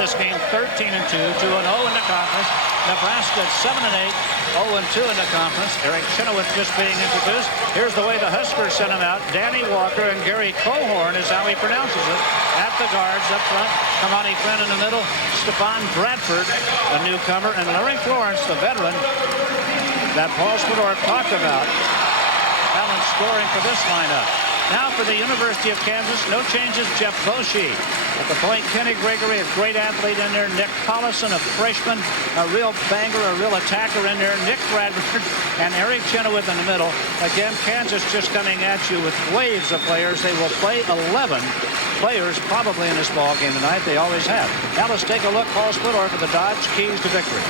this game 13-2, 2-0 in the conference. Nebraska at 7-8, 0-2 in the conference. Eric Chenoweth just being introduced. Here's the way the Huskers sent him out. Danny Walker and Gary Cohorn is how he pronounces it. At the guards up front, Kamani Friend in the middle, Stephon Bradford, a newcomer, and Larry Florence, the veteran that Paul Spador talked about. Allen scoring for this lineup. Now for the University of Kansas, no changes. Jeff Boschee at the point. Kenny Gregory, a great athlete in there. Nick Collison, a freshman, a real banger, a real attacker in there. Nick Bradford and Eric Chenoweth in the middle. Again, Kansas just coming at you with waves of players. They will play 11 players probably in this ball game tonight. They always have. Now let's take a look. Paul Spador for the Dodge keys to victory.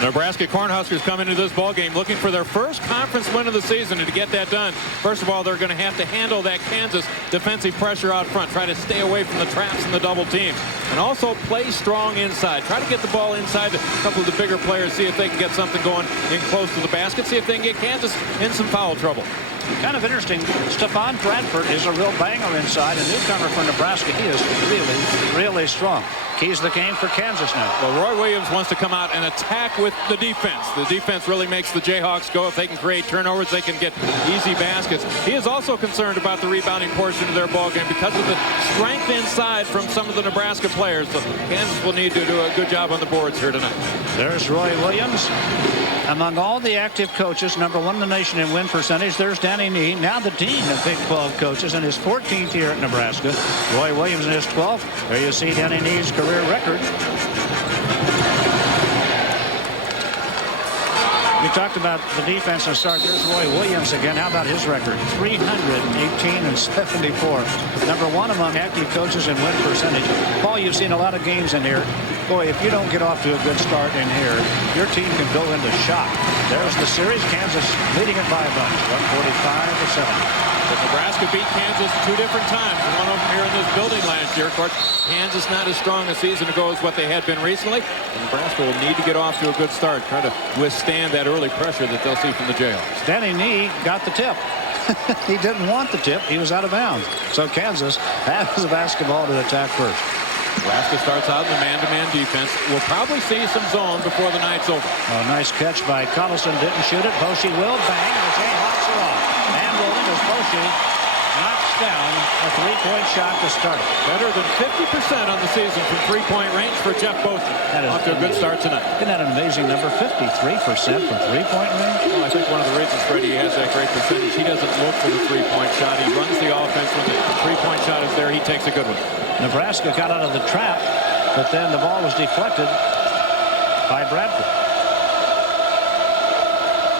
Nebraska Cornhuskers come into this ball game looking for their first conference win of the season, and to get that done, first of all, they're going to have to handle that Kansas defensive pressure out front, try to stay away from the traps and the double team, and also play strong inside. Try to get the ball inside a couple of the bigger players, see if they can get something going in close to the basket, see if they can get Kansas in some foul trouble. Kind of interesting, Stephon Bradford is a real banger inside, a newcomer for Nebraska. He is really, really strong. Keys the game for Kansas now. Well, Roy Williams wants to come out and attack with the defense. The defense really makes the Jayhawks go. If they can create turnovers, they can get easy baskets. He is also concerned about the rebounding portion of their ball game because of the strength inside from some of the Nebraska players. So Kansas will need to do a good job on the boards here tonight. There's Roy Williams. Among all the active coaches, #1 in the nation in win percentage. There's Danny Nee, now the dean of Big 12 coaches in his 14th year at Nebraska. Roy Williams in his 12th. There you see Danny Nee's career record. We talked about the defense and start. There's Roy Williams again. How about his record? 318-74. #1 among active coaches in win percentage. Paul, you've seen a lot of games in here. Boy, if you don't get off to a good start in here, your team can go into shock. There's the series. Kansas leading it by a bunch, 145-70. But Nebraska beat Kansas 2 different times. One of them here in this building last year. Of course, Kansas not as strong a season ago as what they had been recently. And Nebraska will need to get off to a good start, try to withstand that early pressure that they'll see from the Jayhawks. Danny Nee got the tip. He didn't want the tip. He was out of bounds. So Kansas has the basketball to attack first. Nebraska starts out in the man-to-man defense. We'll probably see some zone before the night's over. A nice catch by Collison. Didn't shoot it. Boschee will bang, and the Jayhawks are off. And rolling as Boschee knocks down a three-point shot to start it. Better than 50% on the season from three-point range for Jeff Boschee. That is off to a good start tonight. Isn't that an amazing number? 53% from three-point range? Well, I think one of the reasons Freddie has that great percentage, he doesn't look for the three-point shot. He runs the offense. When the three-point shot is there, he takes a good one. Nebraska got out of the trap, but then the ball was deflected by Bradford.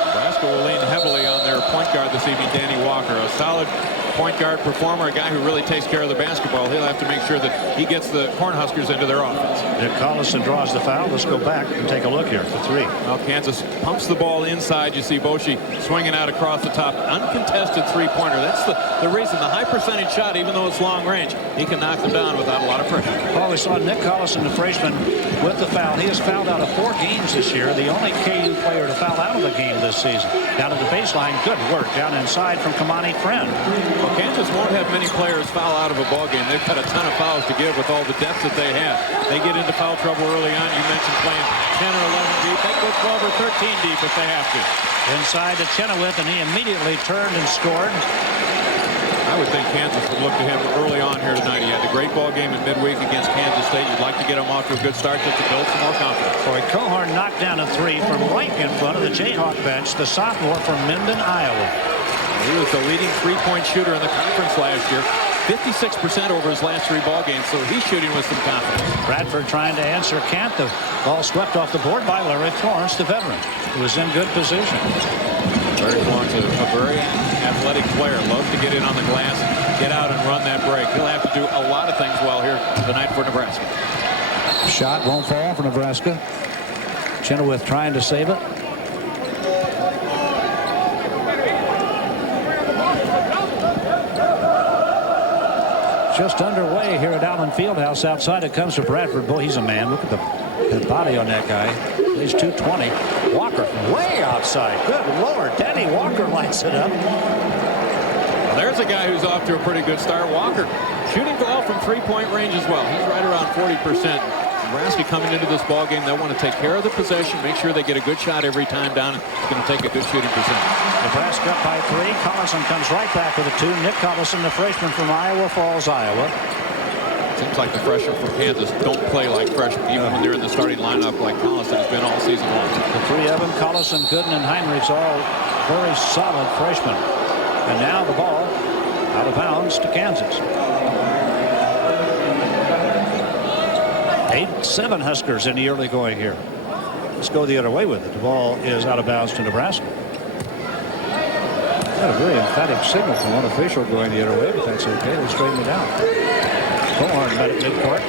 Nebraska will lean heavily on their point guard this evening, Danny Walker, a solid point guard performer, a guy who really takes care of the basketball. He'll have to make sure that he gets the Cornhuskers into their offense. Nick Collison draws the foul. Let's go back and take a look here for 3. Well, Kansas pumps the ball inside. You see Boschee swinging out across the top. Uncontested three-pointer. That's the reason. The high percentage shot, even though it's long range, he can knock them down without a lot of pressure. Well, we saw Nick Collison, the freshman, with the foul. He has fouled out of 4 games this year. The only KU player to foul out of the game this season. Down at the baseline, good work. Down inside from Kamani Friend. Well, Kansas won't have many players foul out of a ball game. They've got a ton of fouls to give with all the depth that they have. They get into foul trouble early on. You mentioned playing 10 or 11 deep. They go 12 or 13 deep if they have to. Inside to Chenoweth, and he immediately turned and scored. I would think Kansas would look to him early on here tonight. He had a great ball game in midweek against Kansas State. You'd like to get him off to a good start just to build some more confidence. Boy, Cohorn knocked down a 3 from right in front of the Jayhawk bench, the sophomore from Minden, Iowa. He was the leading three-point shooter in the conference last year. 56% over his last 3 ball games, so he's shooting with some confidence. Bradford trying to answer Kent. The ball swept off the board by Larry Florence, the veteran, who was in good position. Larry Florence, a very athletic player, loves to get in on the glass, get out and run that break. He'll have to do a lot of things well here tonight for Nebraska. Shot won't fall for Nebraska. Chenoweth trying to save it. Just underway here at Allen Fieldhouse. Outside it comes to Bradford. Boy, he's a man. Look at the body on that guy. He's 220. Walker way outside. Good Lord. Danny Walker lights it up. Well, there's a guy who's off to a pretty good start. Walker shooting well from three-point range as well. He's right around 40%. Nebraska coming into this ball game, they'll want to take care of the possession, make sure they get a good shot every time down. It's going to take a good shooting percentage. Nebraska up by 3. Collison comes right back with a 2. Nick Collison, the freshman from Iowa Falls, Iowa. Seems like the freshmen from Kansas don't play like freshmen, even when they're in the starting lineup like Collison has been all season long. The 3 of them, Collison, Gooden, and Heinrichs, all very solid freshmen. And now the ball out of bounds to Kansas. 8-7 Huskers in the early going here. Let's go the other way with it. The ball is out of bounds to Nebraska. Got a very emphatic signal from one official going the other way, but that's okay. They straighten it out. Cohorn met at midcourt.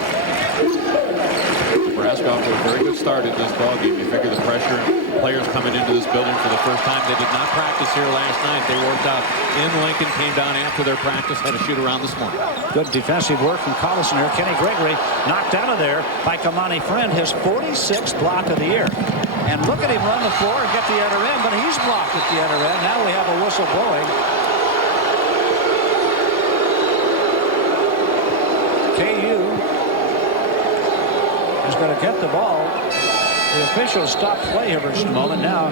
Nebraska off to a very good start in this ball game. You figure the pressure, players coming into this building for the first time. They did not practice here last night. They worked out in Lincoln, came down after their practice, had a shoot around this morning. Good defensive work from Collison here. Kenny Gregory knocked out of there by Kamani Friend, his 46th block of the year. And look at him run the floor and get the other end, but he's blocked at the other end. Now we have a whistle blowing. KU is going to get the ball. The officials stopped play here for just a moment. Now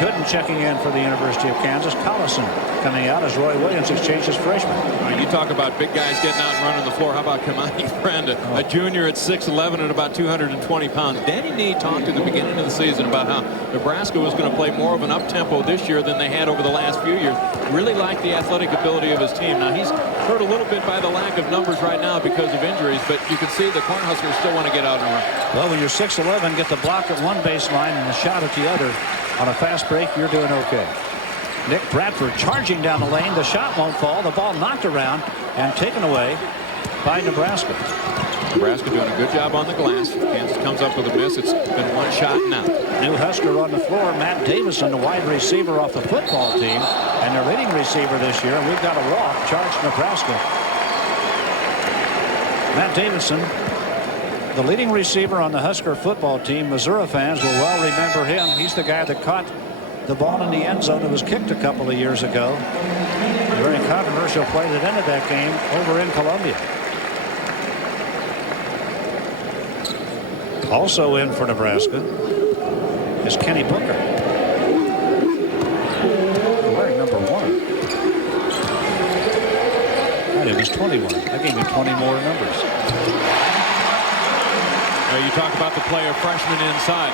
Gooden checking in for the University of Kansas. Collison coming out as Roy Williams exchanges freshman. You talk about big guys getting out and running the floor. How about Kamani Friend, a junior at 6'11" and about 220 pounds. Danny Nee talked at the beginning of the season about how Nebraska was going to play more of an up-tempo this year than they had over the last few years. Really liked the athletic ability of his team. Now he's hurt a little bit by the lack of numbers right now because of injuries, but you can see the Cornhuskers still want to get out and run. Well, when you're 6'11", get the block at one baseline and the shot at the other on a fast break, you're doing okay. Nick Bradford charging down the lane. The shot won't fall. The ball knocked around and taken away by Nebraska. Nebraska doing a good job on the glass. Kansas comes up with a miss. It's been one shot now. New Husker on the floor. Matt Davison, the wide receiver off the football team, and their leading receiver this year. And we've got a walk charged Nebraska. Matt Davison, the leading receiver on the Husker football team. Missouri fans will well remember him. He's the guy that caught the ball in the end zone that was kicked a couple of years ago. A very controversial play that ended that game over in Columbia. Also in for Nebraska is Kenny Booker, wearing number 1. That was 21. That gave me 20 more numbers. You talk about the play of freshmen inside.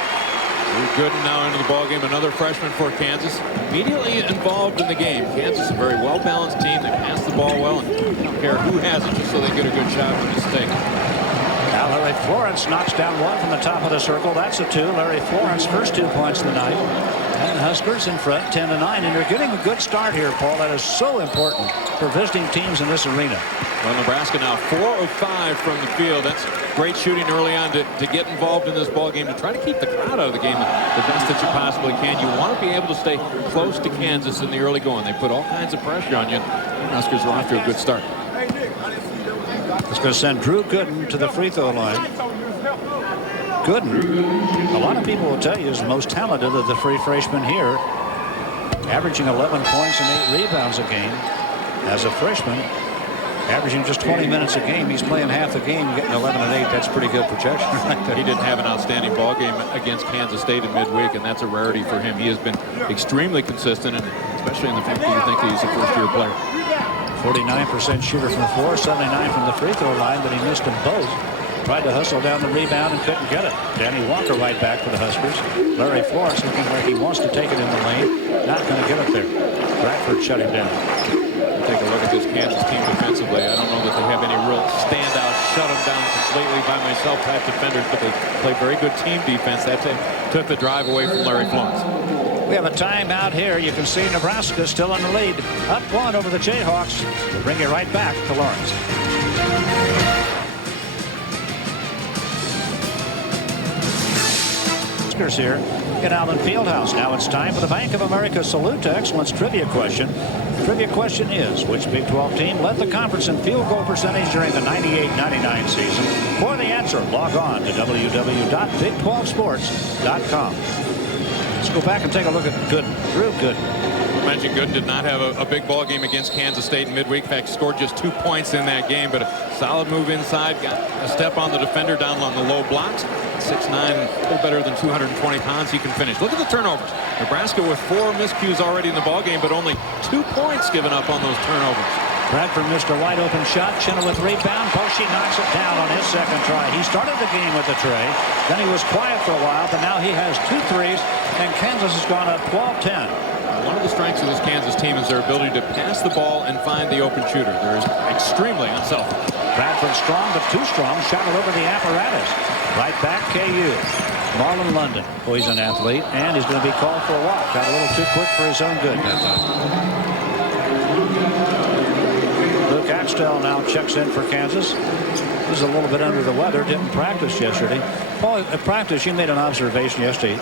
Gooden now into the ballgame. Another freshman for Kansas. Immediately involved in the game. Kansas, a very well-balanced team. They pass the ball well and don't care who has it just so they get a good shot with mistake. Now Larry Florence knocks down one from the top of the circle. That's a 2. Larry Florence, first 2 points of the night. And the Huskers in front 10-9. And they're getting a good start here, Paul. That is so important for visiting teams in this arena. Well, Nebraska now 4 of 5 from the field. That's great shooting early on to get involved in this ball game, to try to keep the crowd out of the game the best that you possibly can. You want to be able to stay close to Kansas in the early going. They put all kinds of pressure on you. The Huskers are off to a good start. It's going to send Drew Gooden to the free throw line. Gooden, a lot of people will tell you, is the most talented of the three freshmen here, averaging 11 points and 8 rebounds a game. As a freshman, averaging just 20 minutes a game. He's playing half the game, getting 11 and 8. That's pretty good projection right there. He didn't have an outstanding ball game against Kansas State in midweek, and that's a rarity for him. He has been extremely consistent, and especially in the fact that you think that he's a first-year player. 49% shooter from the floor, 79 from the free throw line, but he missed them both. Tried to hustle down the rebound and couldn't get it. Danny Walker right back for the Huskers. Larry Florence looking like he wants to take it in the lane. Not going to get it there. Bradford shut him down. Take a look at this Kansas team defensively. I don't know that they have any real standout, shut them down completely by myself type defenders, but they play very good team defense. That took the drive away from Larry Florence. We have a timeout here. You can see Nebraska still in the lead. Up 1 over the Jayhawks. We'll bring you right back to Lawrence. Huskers here at Allen Fieldhouse. Now it's time for the Bank of America Salute to Excellence trivia question. The trivia question is, which Big 12 team led the conference in field goal percentage during the 98-99 season? For the answer, log on to www.big12sports.com. Let's go back and take a look at Gooden. Drew Gooden. Mentioned Gooden did not have a big ball game against Kansas State in midweek. In fact, scored just 2 points in that game, but a solid move inside. Got a step on the defender down on the low blocks. 6'9", a little better than 220 pounds. He can finish. Look at the turnovers. Nebraska with 4 miscues already in the ball game, but only 2 points given up on those turnovers. Bradford missed a wide open shot. Chenoweth rebound. Bochy knocks it down on his second try. He started the game with the tray. Then he was quiet for a while, but now he has 2 threes, and Kansas has gone up 12-10. One of the strengths of this Kansas team is their ability to pass the ball and find the open shooter. They're extremely unselfish. Bradford strong, but too strong. Shot it over the apparatus. Right back, KU. Marlon London. Oh, he's an athlete, and he's going to be called for a walk. Got a little too quick for his own good that time. Luke Axtell now checks in for Kansas. He's a little bit under the weather. Didn't practice yesterday. Paul, at practice, you made an observation yesterday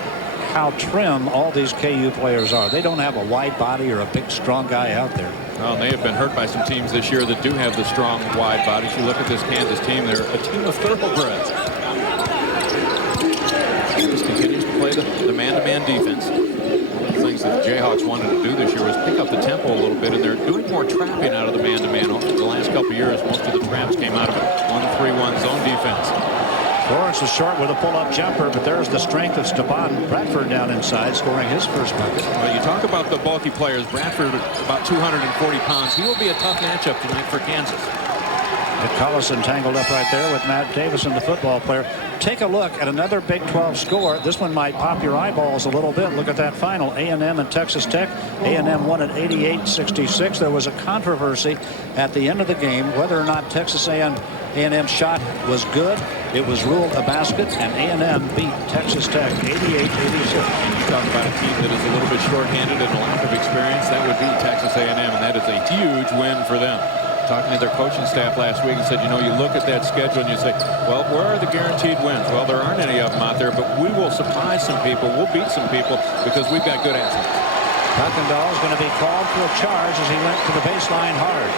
how trim all these KU players are. They don't have a wide body or a big, strong guy out there. Well, they have been hurt by some teams this year that do have the strong, wide bodies. You look at this Kansas team, they're a team of thoroughbreds. Kansas continues to play the man-to-man defense. One of the things that the Jayhawks wanted to do this year was pick up the tempo a little bit, and they're doing more trapping out of the man-to-man. Over the last couple of years, most of the traps came out of a 1-3-1 zone defense. Lawrence was short with a pull-up jumper, but there's the strength of Stepan Bradford down inside, scoring his first bucket. Well, you talk about the bulky players. Bradford, about 240 pounds. He will be a tough matchup tonight for Kansas. Collison tangled up right there with Matt Davison, the football player. Take a look at another Big 12 score. This one might pop your eyeballs a little bit. Look at that final. A&M and Texas Tech. A&M won at 88-66. There was a controversy at the end of the game whether or not Texas A&M shot was good. It was ruled a basket, and A&M beat Texas Tech 88-86. You talk about a team that is a little bit shorthanded and a lack of experience. That would be Texas A&M, and that is a huge win for them. Talking to their coaching staff last week and said, you know, you look at that schedule and you say, well, where are the guaranteed wins? Well, there aren't any of them out there, but we will surprise some people. We'll beat some people because we've got good athletes. Buckendahl is going to be called for a charge as he went to the baseline hard.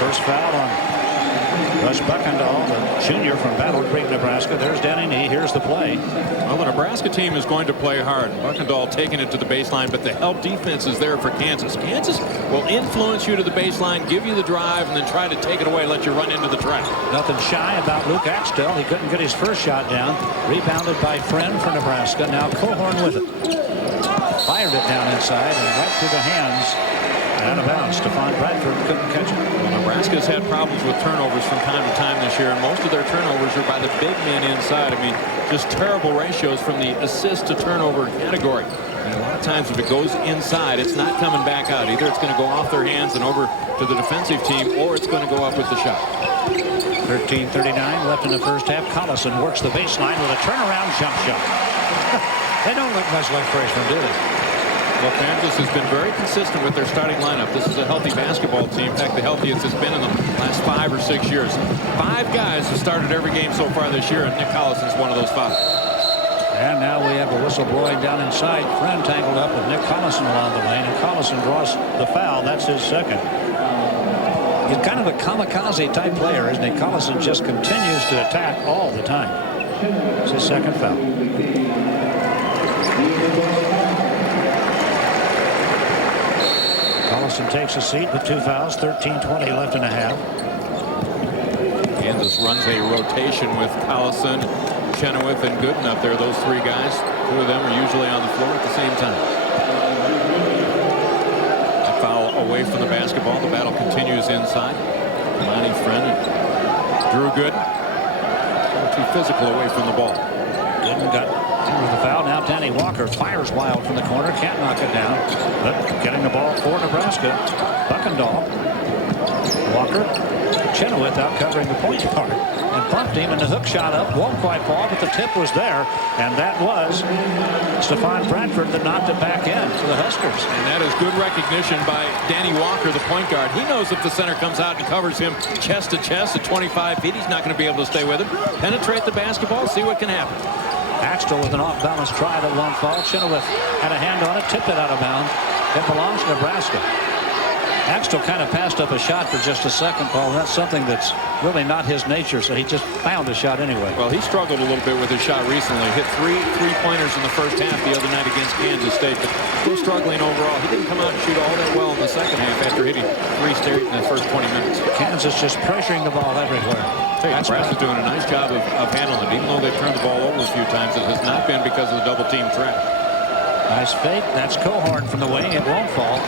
First foul on Russ Buckendahl, the junior from Battle Creek, Nebraska. There's Danny Nee. Here's the play. Well, the Nebraska team is going to play hard. Buckendahl taking it to the baseline, but the help defense is there for Kansas. Kansas will influence you to the baseline, give you the drive, and then try to take it away, let you run into the track. Nothing shy about Luke Axtell. He couldn't get his first shot down. Rebounded by Friend for Nebraska. Now Cohorn with it. Fired it down inside and right through the hands. Out of bounds. Stepan Bradford couldn't catch it. Well, Nebraska's had problems with turnovers from time to time this year, and most of their turnovers are by the big men inside. I mean, just terrible ratios from the assist to turnover category. And a lot of times if it goes inside, it's not coming back out. Either it's going to go off their hands and over to the defensive team, or it's going to go up with the shot. 13:39 left in the first half. Collison works the baseline with a turnaround jump shot. They don't look much like freshmen, do they? Well, Kansas has been very consistent with their starting lineup. This is a healthy basketball team. In fact, the healthiest it's been in the last 5 or 6 years. 5 guys have started every game so far this year, and Nick Collison's one of those 5. And now we have a whistle blowing down inside. Friend tangled up with Nick Collison along the lane, and Collison draws the foul. That's his second. He's kind of a kamikaze type player, isn't he? Collison just continues to attack all the time. It's his second foul. Collison takes a seat with 2 fouls, 13:20 left in a half. Kansas runs a rotation with Collison, Chenoweth, and Gooden up there. Those 3 guys, 2 of them are usually on the floor at the same time. A foul away from the basketball. The battle continues inside. Monty Friend and Drew Gooden. Too physical away from the ball. Gooden got with the foul. Now Danny Walker fires wild from the corner. Can't knock it down. But getting the ball for Nebraska. Buckendahl. Walker. Chenoweth out covering the point guard. And bumped him, and the hook shot up. Won't quite fall, but the tip was there. And that was Stepan Bradford that knocked it back in to the Huskers. And that is good recognition by Danny Walker, the point guard. He knows if the center comes out and covers him chest to chest at 25 feet, he's not going to be able to stay with him. Penetrate the basketball, see what can happen. Axtell with an off-balance try that won't fall. Chenoweth had a hand on it, tipped it out of bounds. It belongs to Nebraska. Axtell kind of passed up a shot for just a second, Paul. That's something that's really not his nature, so he just found a shot anyway. Well, he struggled a little bit with his shot recently. Hit three-pointers in the first half the other night against Kansas State, but still struggling overall. He didn't come out and shoot all that well in the second half after hitting 3 straight in the first 20 minutes. Kansas just pressuring the ball everywhere. Nebraska's doing a nice job of handling it. Even though they've turned the ball over a few times, it has not been because of the double-team trap. Nice fake. That's Cohorn from the wing. It won't fall.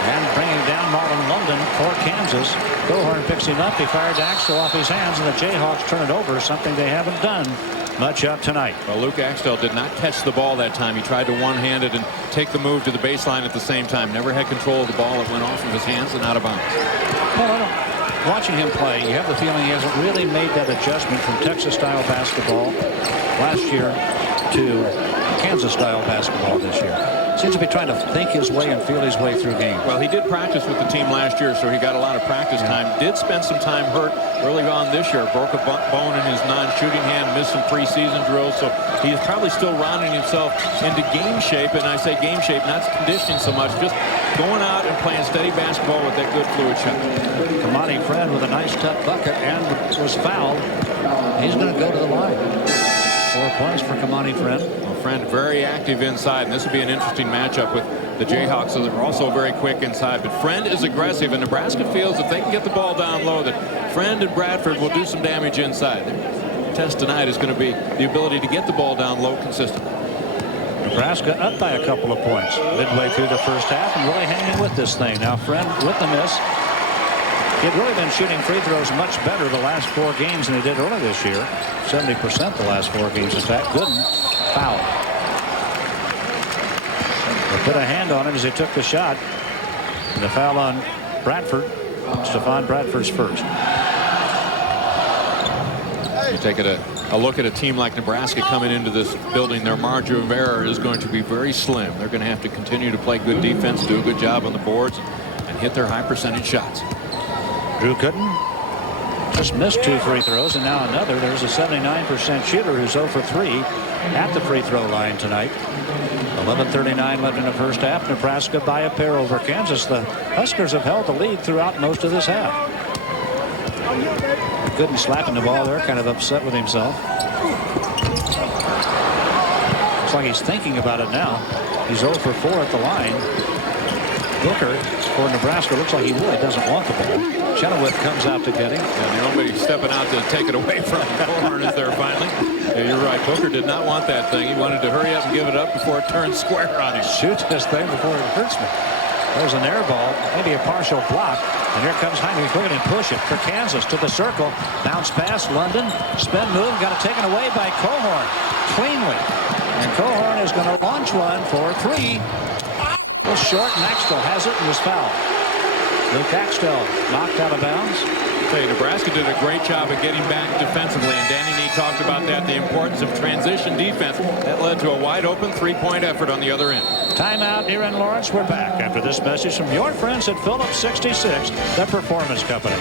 And bringing down Marlon London for Kansas. Cohorn picks him up. He fired Axtell off his hands, and the Jayhawks turn it over, something they haven't done much of tonight. Well, Luke Axtell did not catch the ball that time. He tried to one-hand it and take the move to the baseline at the same time. Never had control of the ball. It went off of his hands and out of bounds. Well, watching him play, you have the feeling he hasn't really made that adjustment from Texas-style basketball last year to Kansas-style basketball this year. Seems to be trying to think his way and feel his way through games. Well, he did practice with the team last year, so he got a lot of practice time. Did spend some time hurt early on this year. Broke a bone in his non-shooting hand, missed some preseason drills, so he is probably still rounding himself into game shape. And I say game shape, not conditioning so much, just going out and playing steady basketball with that good fluid shot. Kamani Fred with a nice tough bucket and was fouled. He's going to go to the line. 4 points for Kamani Fred. Friend very active inside, and this will be an interesting matchup with the Jayhawks, so they're also very quick inside. But Friend is aggressive, and Nebraska feels if they can get the ball down low that Friend and Bradford will do some damage inside. The test tonight is going to be the ability to get the ball down low consistently. Nebraska up by a couple of points midway through the first half and really hanging with this thing. Now Friend with the miss. He'd really been shooting free throws much better the last 4 games than he did early this year. 70% the last 4 games. In fact, Gooden fouled. They put a hand on him as he took the shot. And the foul on Bradford. Stephon Bradford's first. You take a look at a team like Nebraska coming into this building. Their margin of error is going to be very slim. They're going to have to continue to play good defense, do a good job on the boards, and hit their high percentage shots. Drew Gooden just missed 2 free throws, and now another. There's a 79% shooter who's 0 for 3 at the free throw line tonight. 11:39 left in the first half. Nebraska by a pair over Kansas. The Huskers have held the lead throughout most of this half. Gooden slapping the ball there, kind of upset with himself. Looks like he's thinking about it now. He's 0 for 4 at the line. Booker for Nebraska looks like he really doesn't want the ball. Chenoweth comes out to get him. And nobody stepping out to take it away from him. Cohorn is there finally. Yeah, you're right. Booker did not want that thing. He wanted to hurry up and give it up before it turns square on him. Shoot this thing before it hurts me. There's an air ball, maybe a partial block. And here comes Heinrich. Look at him push it for Kansas to the circle. Bounce pass, London. Spin move. Got it taken away by Cohorn. Cleanly. And Cohorn is going to launch one for 3. A little short, and Axtell has it and was fouled. Luke Axtell knocked out of bounds. Hey, Nebraska did a great job of getting back defensively, and Danny Nee talked about that, the importance of transition defense. That led to a wide-open 3-point effort on the other end. Timeout here in Lawrence. We're back after this message from your friends at Phillips 66, the Performance Company.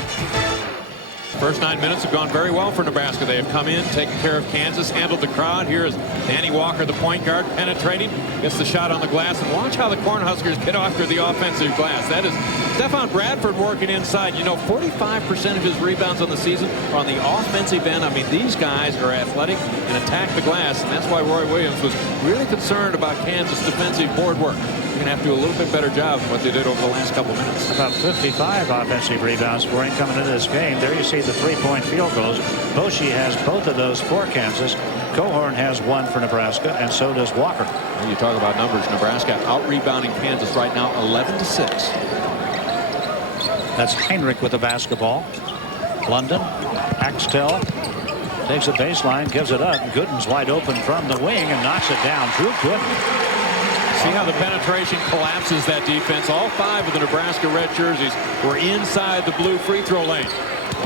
First 9 minutes have gone very well for Nebraska. They have come in, taken care of Kansas, handled the crowd. Here is Danny Walker, the point guard, penetrating, gets the shot on the glass, and watch how the Cornhuskers get after the offensive glass. That is Stephon Bradford working inside. You know, 45% of his rebounds on the season are on the offensive end. I mean, these guys are athletic and attack the glass, and that's why Roy Williams was really concerned about Kansas' defensive board work. They're going to have to do a little bit better job than what they did over the last couple minutes. About 55 offensive rebounds for him coming into this game. There you see the 3-point field goals. Boschee has both of those for Kansas. Cohorn has 1 for Nebraska, and so does Walker. When you talk about numbers, Nebraska out-rebounding Kansas right now 11-6. That's Heinrich with the basketball. London, Axtell takes a baseline, gives it up. Gooden's wide open from the wing and knocks it down. Drew Gooden. See how the penetration collapses that defense. All 5 of the Nebraska red jerseys were inside the blue free throw lane.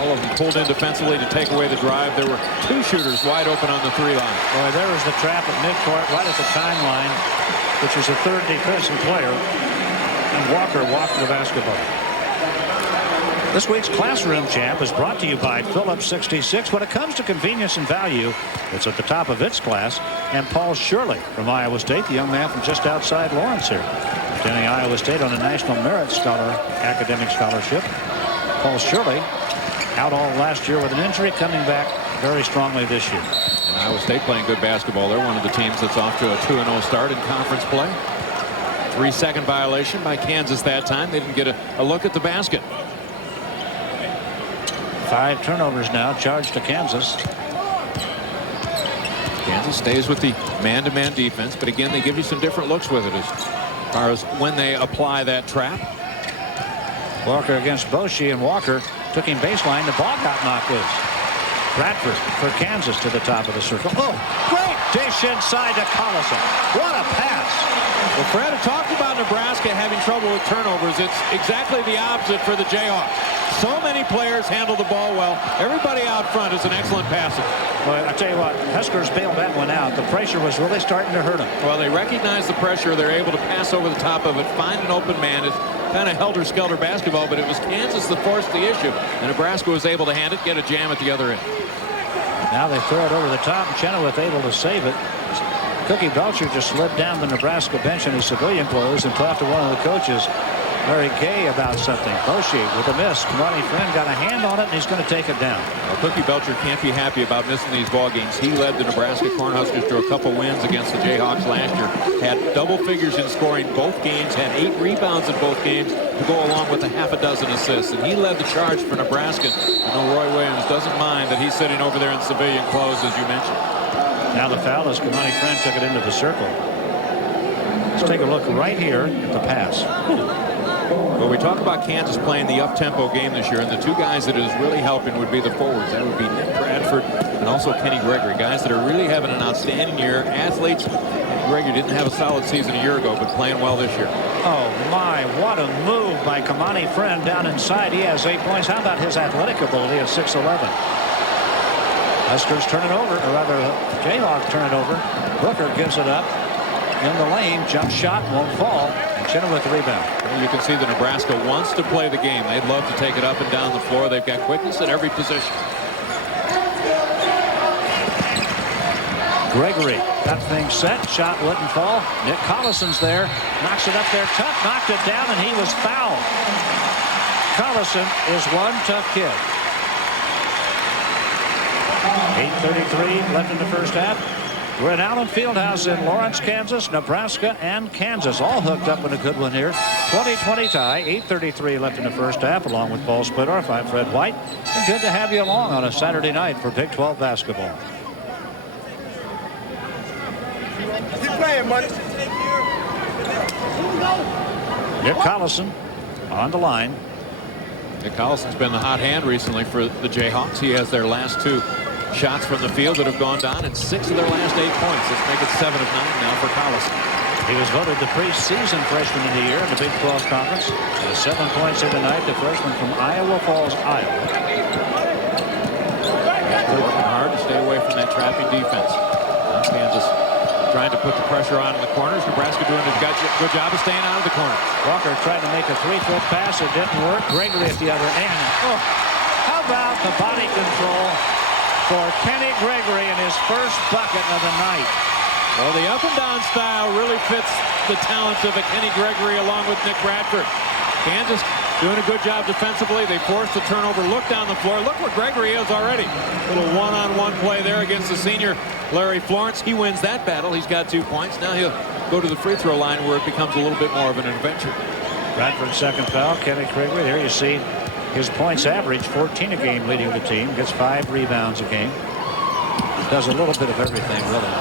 All of them pulled in defensively to take away the drive. There were 2 shooters wide open on the 3 line. Boy, there was the trap at midcourt right at the timeline, which is the 3rd defensive player. And Walker walked the basketball. This week's Classroom Champ is brought to you by Phillips 66. When it comes to convenience and value, it's at the top of its class. And Paul Shirley from Iowa State, the young man from just outside Lawrence here. Attending Iowa State on a National Merit Academic Scholarship. Paul Shirley out all last year with an injury, coming back very strongly this year. And Iowa State playing good basketball. They're one of the teams that's off to a 2-0 start in conference play. 3-second violation by Kansas that time. They didn't get a look at the basket. 5 turnovers now charged to Kansas. Kansas stays with the man-to-man defense, but again, they give you some different looks with it as far as when they apply that trap. Walker against Boschee, and Walker took him baseline. The ball got knocked loose. Bradford for Kansas to the top of the circle. Oh, great dish inside to Collison. What a pass. Well, Fred talked about Nebraska having trouble with turnovers. It's exactly the opposite for the Jayhawks. So many players handle the ball well. Everybody out front is an excellent passer. Well, I tell you what, Huskers bailed that one out. The pressure was really starting to hurt them. Well, they recognize the pressure. They're able to pass over the top of it, find an open man. It's kind of helter-skelter basketball, but it was Kansas that forced the issue. And Nebraska was able to hand it, get a jam at the other end. Now they throw it over the top, and Chenoweth able to save it. Cookie Belcher just slid down the Nebraska bench in his civilian clothes and talked to one of the coaches, Larry Gay, about something. Boschee with a miss. Kamani Friend got a hand on it, and he's going to take it down. Well, Cookie Belcher can't be happy about missing these ball games. He led the Nebraska Cornhuskers to a couple wins against the Jayhawks last year. Had double figures in scoring both games. Had 8 rebounds in both games to go along with a half a dozen assists. And he led the charge for Nebraska. I know Roy Williams doesn't mind that he's sitting over there in civilian clothes, as you mentioned. Now the foul as Kamani Friend took it into the circle. Let's take a look right here at the pass. Well, we talk about Kansas playing the up-tempo game this year, and the 2 guys that is really helping would be the forwards. That would be Nick Bradford and also Kenny Gregory, guys that are really having an outstanding year. Athletes. Gregory didn't have a solid season a year ago, but playing well this year. Oh my, what a move by Kamani Friend down inside. He has 8 points. How about his athletic ability at 6'11"? Huskers turn it over, or rather Jayhawk turn it over. Booker gives it up in the lane. Jump shot won't fall. And Chenoweth rebound. Well, you can see that Nebraska wants to play the game. They'd love to take it up and down the floor. They've got quickness at every position. Gregory, that thing set. Shot wouldn't fall. Nick Collison's there. Knocks it up there tough. Knocked it down, and he was fouled. Collison is one tough kid. 8:33 left in the first half. We're at Allen Fieldhouse in Lawrence, Kansas. Nebraska and Kansas all hooked up in a good one here. 20-20 tie. 8:33 left in the first half. Along with Paul Splittorff, I'm Fred White. And good to have you along on a Saturday night for Big 12 basketball. Keep playing, buddy. Nick Collison on the line. Nick Collison's been the hot hand recently for the Jayhawks. He has their last 2 shots from the field that have gone down, and 6 of their last 8 points. Let's make it 7 of 9 now for Collison. He was voted the preseason freshman of the year in the Big 12 Conference. Has 7 points in the night. The freshman from Iowa Falls, Iowa. Working hard to stay away from that trapping defense. Kansas trying to put the pressure on in the corners. Nebraska doing a good job of staying out of the corner. Walker tried to make a 3-foot pass. It didn't work. Gregory at the other end. Oh, how about the body control for Kenny Gregory in his first bucket of the night? Well, the up-and-down style really fits the talents of a Kenny Gregory along with Nick Bradford. Kansas doing a good job defensively. They forced the turnover. Look down the floor. Look where Gregory is already. Little one-on-one play there against the senior Larry Florence. He wins that battle. He's got 2 points. Now he'll go to the free throw line where it becomes a little bit more of an adventure. Bradford's second foul. Kenny Gregory. There you see his points average, 14 a game, leading the team. Gets 5 rebounds a game. Does a little bit of everything, really.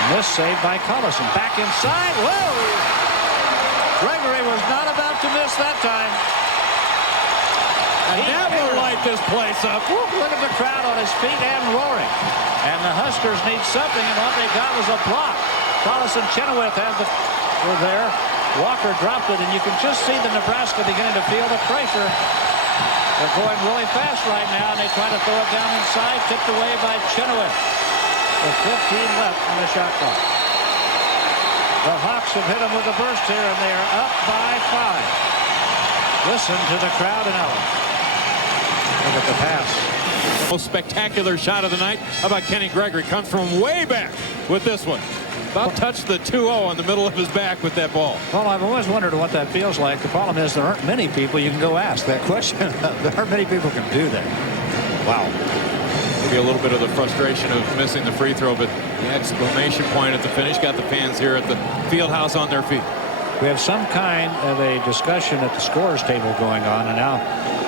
And this saved by Collison. Back inside. Whoa! Gregory was not about to miss that time. And that will light this place up. Look at the crowd on his feet and roaring. And the Huskers need something, and what they got was a block. Collison, Chenoweth were there. Walker dropped it, and you can just see the Nebraska beginning to feel the pressure. They're going really fast right now, and they try to throw it down inside, tipped away by Chenoweth. With 15 left on the shot clock. The Hawks have hit them with a burst here, and they are up by 5. Listen to the crowd in Allen. Look at the pass. Most spectacular shot of the night. How about Kenny Gregory? Comes from way back with this one. About touched the 2-0 on the middle of his back with that ball. Well, I've always wondered what that feels like. The problem is there aren't many people you can go ask that question. There aren't many people who can do that. Wow. Maybe a little bit of the frustration of missing the free throw, but the exclamation point at the finish got the fans here at the Fieldhouse on their feet. We have some kind of a discussion at the scorers table going on, and now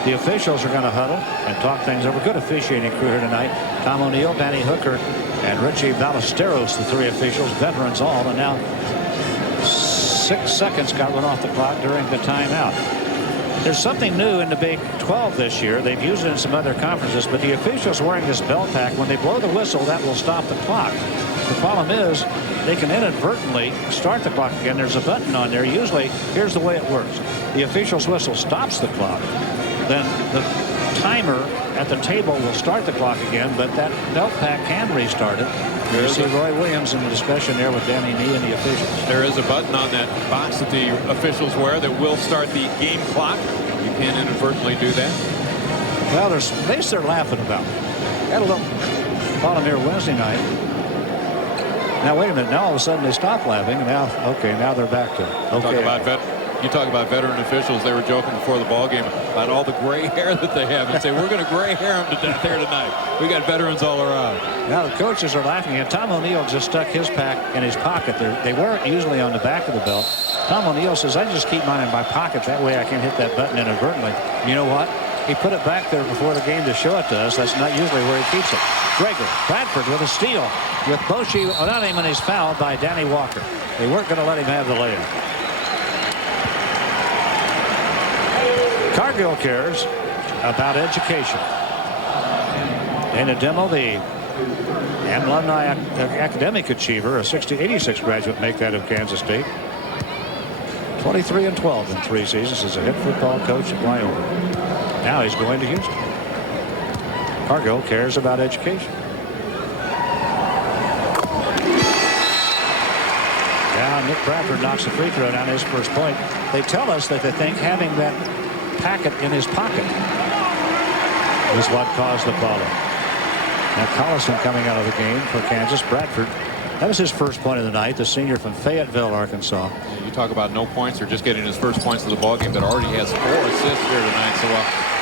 the officials are going to huddle and talk things over. Good officiating crew here tonight. Tom O'Neill, Danny Hooker, and Richie Ballesteros, the three officials, veterans all. And now 6 seconds got run off the clock during the timeout. There's something new in the Big 12 this year. They've used it in some other conferences, but the officials wearing this belt pack, when they blow the whistle, that will stop the clock. The problem is they can inadvertently start the clock again. There's a button on there. Usually, here's the way it works. The official's whistle stops the clock. Then the timer at the table will start the clock again, but that belt pack can restart it. You see Roy Williams in the discussion there with Danny Nee and the officials. There is a button on that box that the officials wear that will start the game clock. You can inadvertently do that. Well, there's at least they're laughing about it. Had a little problem here Wednesday night. Now wait a minute. Now all of a sudden they stop laughing, and now now they're back to okay. You talk about veteran officials. They were joking before the ball game about all the gray hair that they have and say we're going to gray hair them to death here tonight. We got veterans all around. Now the coaches are laughing, and Tom O'Neill just stuck his pack in his pocket. They wear it usually on the back of the belt. Tom O'Neill says, I just keep mine in my pocket. That way I can hit that button inadvertently. You know what? He put it back there before the game to show it to us. That's not usually where he keeps it. Gregor Bradford with a steal with Boshi on him, and he's fouled by Danny Walker. They weren't going to let him have the layup. Cargill cares about education. Dana Demo, the alumni academic achiever, a 86 graduate, make that of Kansas State. 23-12 in 3 seasons as a head football coach at Wyoming. Now he's going to Houston. Cargill cares about education. Now Nick Bradford knocks the free throw down his first point. They tell us that they think having that packet in his pocket is what caused the problem. Now Collison coming out of the game for Kansas. Bradford, that was his first point of the night, the senior from Fayetteville, Arkansas. You talk about no points or just getting his first points of the ball game, but already has 4 assists here tonight. So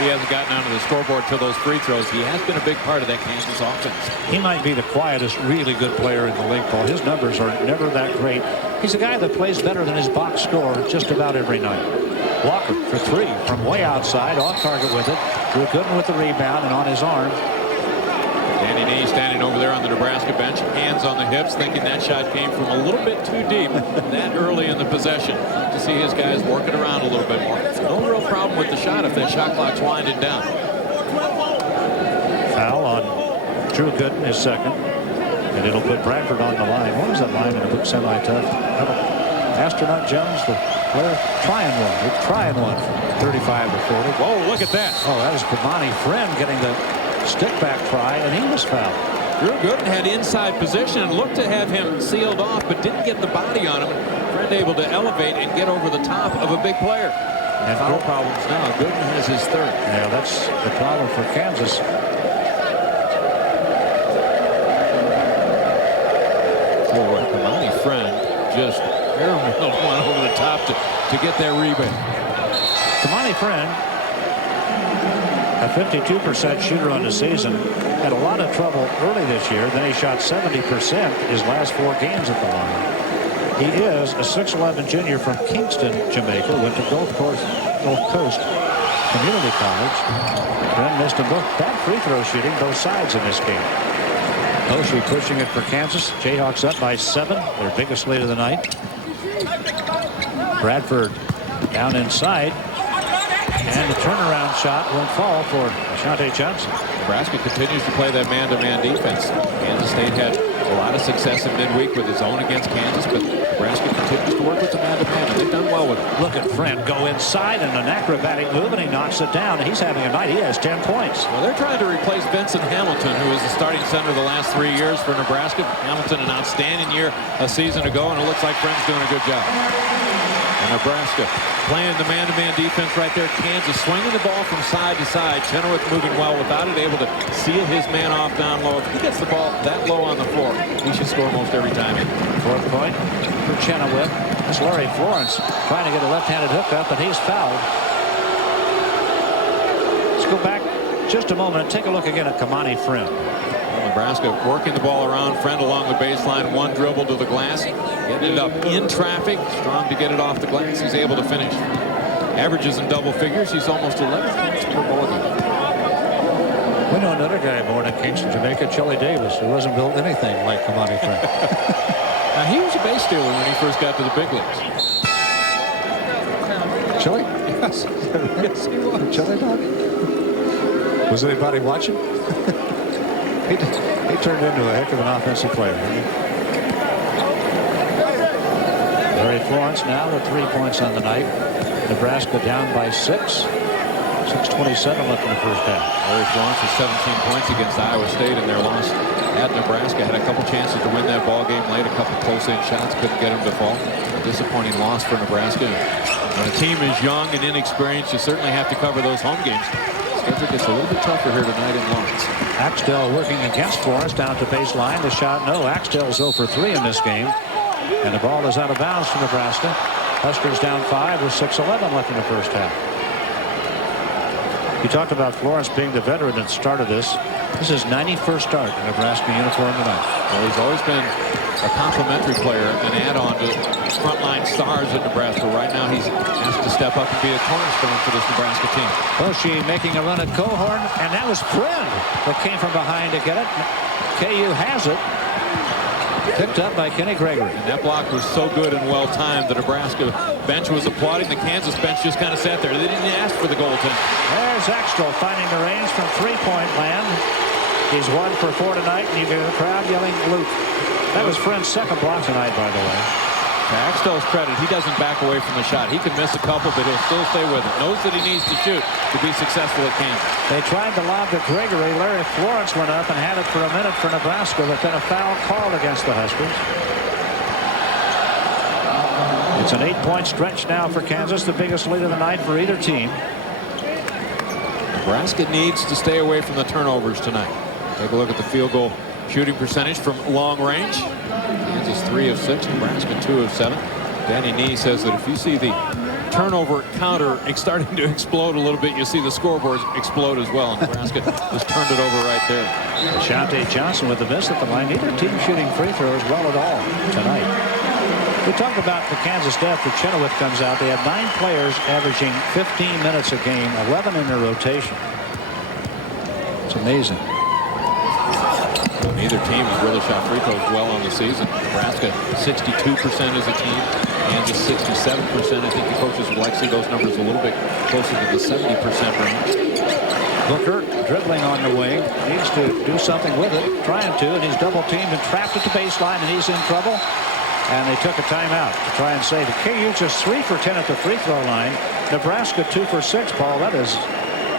he hasn't gotten onto the scoreboard till those free throws. He has been a big part of that Kansas offense. He might be the quietest, really good player in the league, Paul. His numbers are never that great. He's a guy that plays better than his box score just about every night. Walker for 3 from way outside, off target with it. Drew Gooden with the rebound and on his arm. Danny Nee standing over there on the Nebraska bench, hands on the hips, thinking that shot came from a little bit too deep that early in the possession. To see his guys working around a little bit more. No real problem with the shot if that shot clock's winding down. Foul on Drew Gooden, his second. And it'll put Bradford on the line. What was that line in a book semi-tough? Astronaut Jones, the player, trying one. They're trying one from 35 to 40. Whoa, look at that. Oh, that was Kamani Friend getting the stick back try, and he was fouled. Drew Gooden had inside position and looked to have him sealed off, but didn't get the body on him. Friend able to elevate and get over the top of a big player. And foul problems now. Gooden has his 3rd. Yeah, that's the problem for Kansas. Kamani Friend just one over the top to get that rebound. Kamani Friend, a 52% shooter on the season, had a lot of trouble early this year. Then he shot 70% his last 4 games at the line. He is a 6'11 junior from Kingston, Jamaica. Went to Gulf Coast Community College. Then missed them both. Bad free throw shooting both sides in this game. Oshie pushing it for Kansas. Jayhawks up by 7, their biggest lead of the night. Bradford down inside. And the turnaround shot won't fall for Ashante Johnson. Nebraska continues to play that man-to-man defense. Kansas State had a lot of success in midweek with his own against Kansas, but Nebraska continues to work with the man-to-man, and they've done well with it. Look at Friend go inside and an acrobatic move, and he knocks it down. He's having a night. He has 10 points. Well, they're trying to replace Vincent Hamilton, who was the starting center the last 3 years for Nebraska. Hamilton, an outstanding year a season ago, and it looks like Friend's doing a good job. And Nebraska playing the man-to-man defense right there. Kansas swinging the ball from side to side. Chenoweth moving well without it, able to seal his man off down low. If he gets the ball that low on the floor, he should score most every time. 4th point for Chenoweth. That's Larry Florence trying to get a left-handed hookup, and he's fouled. Let's go back just a moment and take a look again at Kamani Friend. Nebraska working the ball around. Friend along the baseline. One dribble to the glass. Getting it up in traffic. Strong to get it off the glass. He's able to finish. Averages in double figures. He's almost 11 points per ball game. We know another guy born in Kingston, Jamaica, Chili Davis, who wasn't built anything like Kamani Friend. Now, he was a base stealer when he first got to the big leagues. Chili? Yes. Yes, he was. Chili dog? Was anybody watching? He turned into a heck of an offensive player. Larry Florence now with 3 points on the night. Nebraska down by 6. 6:27 left in the first half. Larry Florence with 17 points against Iowa State in their loss at Nebraska. Had a couple chances to win that ball game late. A couple close-in shots. Couldn't get him to fall. A disappointing loss for Nebraska. When a team is young and inexperienced, you certainly have to cover those home games. Schedule gets a little bit tougher here tonight in Lawrence. Axtell working against Florence down at the baseline. The shot, no. Axtell's 0 for 3 in this game. And the ball is out of bounds for Nebraska. Huskers down 5 with 6:11 left in the first half. You talked about Florence being the veteran at the start of this. This is 91st start in Nebraska uniform tonight. Well, he's always been a complimentary player, an add-on to frontline stars at Nebraska. Right now, he's asked to step up and be a cornerstone for this Nebraska team. Oshie making a run at Cohorn, and that was Friend that came from behind to get it. KU has it. Picked up by Kenny Gregory. And that block was so good and well-timed. The Nebraska bench was applauding. The Kansas bench just kind of sat there. They didn't ask for the goaltender. There's Axtell finding the range from three-point land. He's 1 for 4 tonight, and you get the crowd yelling Luke. That was Friend's second block tonight, by the way. To Axtell's credit, he doesn't back away from the shot. He can miss a couple, but he'll still stay with it. Knows that he needs to shoot to be successful at Kansas. They tried to lob to Gregory. Larry Florence went up and had it for a minute for Nebraska, but then a foul called against the Huskers. It's an 8-point stretch now for Kansas, the biggest lead of the night for either team. Nebraska needs to stay away from the turnovers tonight. Take a look at the field goal shooting percentage from long range. Kansas 3 of 6, Nebraska 2 of 7. Danny Nee says that if you see the turnover counter starting to explode a little bit, you see the scoreboards explode as well. And Nebraska just turned it over right there. Ashante Johnson with the miss at the line. Neither team shooting free throws well at all tonight. We talked about the Kansas depth. The Chenoweth comes out. They have 9 players averaging 15 minutes a game, 11 in their rotation. It's amazing. Neither team has really shot free throws well on the season. Nebraska 62% as a team. Kansas 67%. I think the coaches would like to see those numbers a little bit closer to the 70% range. Booker dribbling on the wing. Needs to do something with it. Trying to, and he's double teamed and trapped at the baseline, and he's in trouble. And they took a timeout to try and save it. KU just 3 for 10 at the free throw line. Nebraska 2 for 6, Paul. That is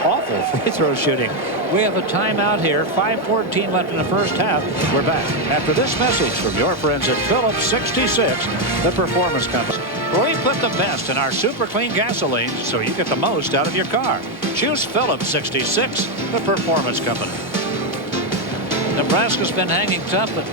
awful free throw shooting. We have a timeout here. 5:14 left in the first half. We're back after this message from your friends at Phillips 66, the performance company. We put the best in our super clean gasoline so you get the most out of your car. Choose Phillips 66, the performance company. Nebraska's been hanging tough, but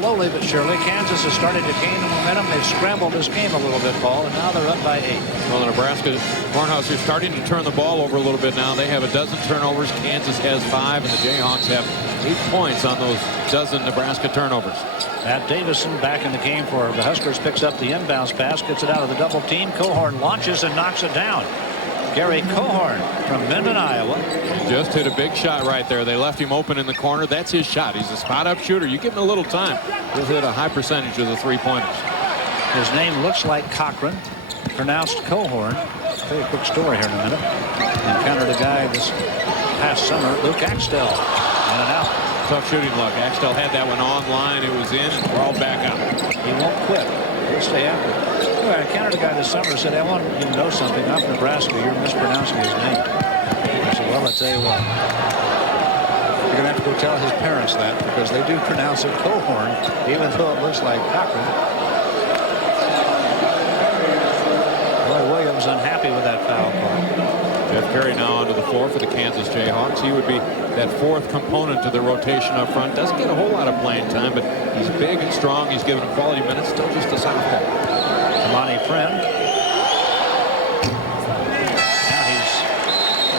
slowly but surely Kansas has started to gain the momentum. They've scrambled this game a little bit, Paul, and now they're up by 8. Well, the Nebraska Cornhuskers starting to turn the ball over a little bit now. They have a dozen turnovers. Kansas has 5, and the Jayhawks have 8 points on those dozen Nebraska turnovers. Matt Davison back in the game for the Huskers, picks up the inbounds pass, gets it out of the double team. Cohorn launches and knocks it down. Gary Cohorn from Minden, Iowa. He just hit a big shot right there. They left him open in the corner. That's his shot. He's a spot-up shooter. You give him a little time, he'll hit a high percentage of the three-pointers. His name looks like Cochran, pronounced Cohorn. I'll tell you a quick story here in a minute. Encountered a guy this past summer, Luke Axtell, in and out. Tough shooting luck. Axtell had that one online. It was in and crawled back out. He won't quit. He'll stay after it. Anyway, I encountered a guy this summer who said, I want you to know something. I'm from Nebraska. You're mispronouncing his name. I said, well, I tell you what. You're going to have to go tell his parents that, because they do pronounce it Cohorn, even though it looks like Cochran. was unhappy with that foul call. Jeff Carey now onto the floor for the Kansas Jayhawks. He would be that fourth component to the rotation up front. Doesn't get a whole lot of playing time, but he's big and strong. He's given him quality minutes. Still just a sophomore. Kamani Friend. Now he's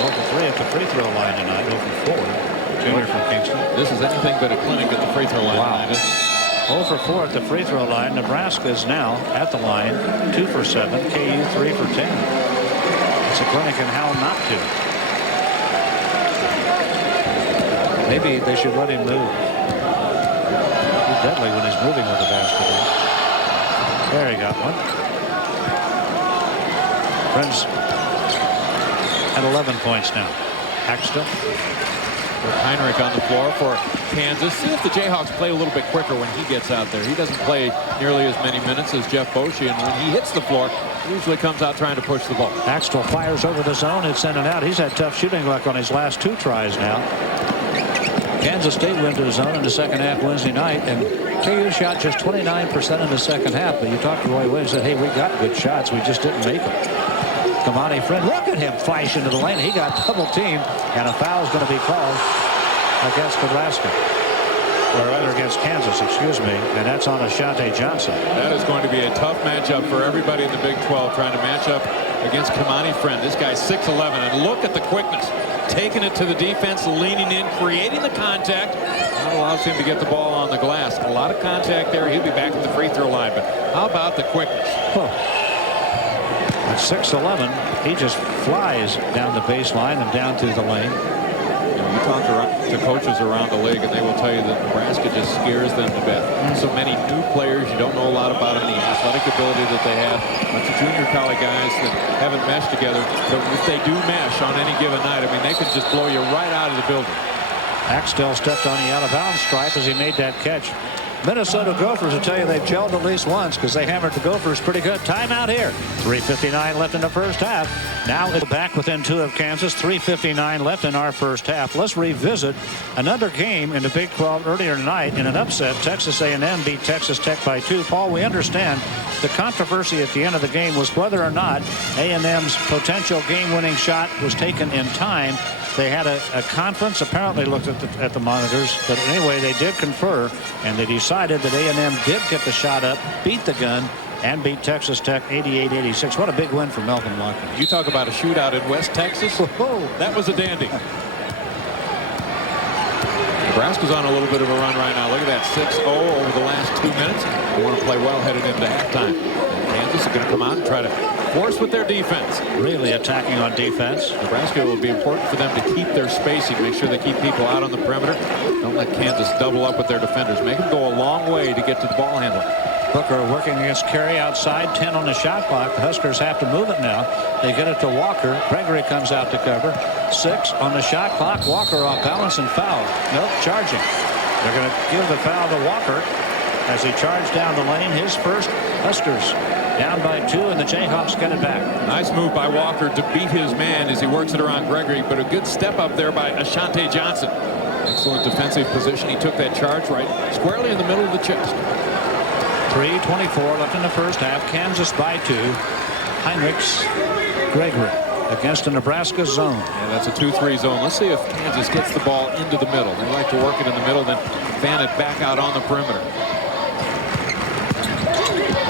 0 for 3 at the free throw line tonight. 0 for 4. Junior from Kingston. This is anything but a clinic at the free throw line. Wow. 0 for 4 at the free throw line. Nebraska is now at the line 2 for 7. KU 3 for 10. It's a clinic in how not to. Maybe they should let him move. He's deadly when he's moving with the basketball. There he got one. Friends at 11 points now. Axtell. Heinrich on the floor for Kansas. See if the Jayhawks play a little bit quicker when he gets out there. He doesn't play nearly as many minutes as Jeff Boschee, and when he hits the floor, he usually comes out trying to push the ball. Axtell fires over the zone. It's in and out. He's had tough shooting luck on his last 2 tries now. Kansas State went to the zone in the second half Wednesday night, and KU shot just 29% in the second half. But you talked to Roy Williams and said, hey, we got good shots. We just didn't make them. Kamani Friend, look at him flash into the lane. He got double teamed, and a foul is going to be called against Nebraska. Or rather against Kansas, excuse me, and that's on Ashante Johnson. That is going to be a tough matchup for everybody in the Big 12 trying to match up against Kamani Friend. This guy's 6'11", and look at the quickness. Taking it to the defense, leaning in, creating the contact. That allows him to get the ball on the glass. A lot of contact there. He'll be back at the free throw line, but how about the quickness? Oh. At 6'11", he just flies down the baseline and down through the lane. You talk to coaches around the league, and they will tell you that Nebraska just scares them to death. So many new players, you don't know a lot about them, the athletic ability that they have. A bunch of junior college guys that haven't meshed together. But if they do mesh on any given night, I mean, they could just blow you right out of the building. Axtell stepped on the out-of-bounds stripe as he made that catch. Minnesota Gophers will tell you they've gelled at least once because they hammered the Gophers pretty good. Timeout here. 3:59 left in the first half. Now it's back within 2 of Kansas. 3:59 left in our first half. Let's revisit another game in the Big 12 earlier tonight in an upset. Texas A&M beat Texas Tech by 2. Paul, we understand the controversy at the end of the game was whether or not A&M's potential game-winning shot was taken in time. They had a conference, apparently looked at the monitors, but anyway, they did confer, and they decided that A&M did get the shot up, beat the gun, and beat Texas Tech 88-86. What a big win for Malcolm Lockett. You talk about a shootout in West Texas. That was a dandy. Nebraska's on a little bit of a run right now. Look at that, 6-0 over the last 2 minutes. They want to play well headed into halftime. Kansas is going to come out and try to force with their defense. Really attacking on defense. Nebraska will be important for them to keep their spacing, make sure they keep people out on the perimeter. Don't let Kansas double up with their defenders. Make them go a long way to get to the ball handler. Booker working against Carey outside, 10 on the shot clock. The Huskers have to move it now. They get it to Walker. Gregory comes out to cover. 6 on the shot clock. Walker off balance and foul. Nope, charging. They're going to give the foul to Walker as he charged down the lane. His first. Huskers down by 2, and the Jayhawks get it back. Nice move by Walker to beat his man as he works it around Gregory, but a good step up there by Ashante Johnson. Excellent defensive position. He took that charge right squarely in the middle of the chest. 3:24 left in the first half. Kansas by 2. Heinrichs, Gregory against the Nebraska zone. Yeah, that's a 2-3 zone. Let's see if Kansas gets the ball into the middle. They like to work it in the middle, then fan it back out on the perimeter.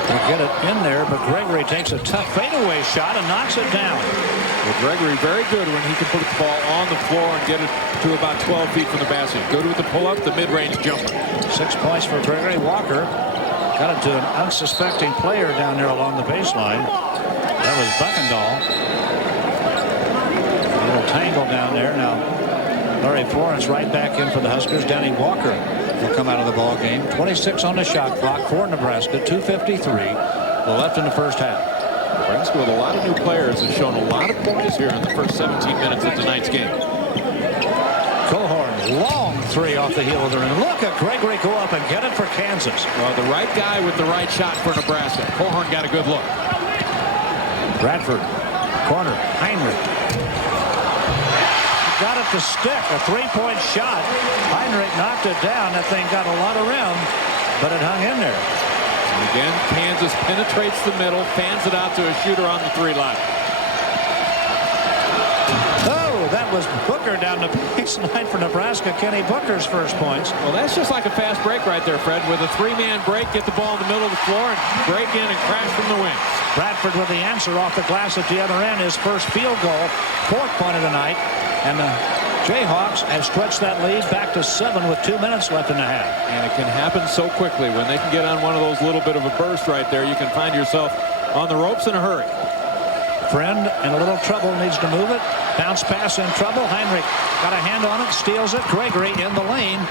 They get it in there, but Gregory takes a tough fadeaway shot and knocks it down. Well, Gregory very good when he can put the ball on the floor and get it to about 12 feet from the basket. Good with the pull-up, the mid-range jumper. 6 points for Gregory. Walker got it to an unsuspecting player down there along the baseline. That was Buckendahl. A little tangle down there. Now, Larry Florence right back in for the Huskers. Danny Walker will come out of the ball game. 26 on the shot clock for Nebraska. 2:53 left in the first half. Nebraska with a lot of new players has shown a lot of points here in the first 17 minutes of tonight's game. Cohorn, long 3 off the heel of the rim. Look at Gregory go up and get it for Kansas. Well, the right guy with the right shot for Nebraska. Cohorn got a good look. Bradford, corner, Heinrich. Got it to stick, a 3-point shot. Heinrich knocked it down. That thing got a lot of rim, but it hung in there. And again, Kansas penetrates the middle, fans it out to a shooter on the 3 line. Oh, that was Booker down the baseline for Nebraska. Kenny Booker's first points. Well, that's just like a fast break right there, Fred. With a 3-man break, get the ball in the middle of the floor and break in and crash from the wing. Bradford with the answer off the glass at the other end. His first field goal, 4th point of the night. And the Jayhawks have stretched that lead back to 7 with 2 minutes left in the half. And it can happen so quickly. When they can get on one of those little bit of a burst right there, you can find yourself on the ropes in a hurry. Friend in a little trouble, needs to move it. Bounce pass in trouble. Heinrich got a hand on it, steals it. Gregory in the lane.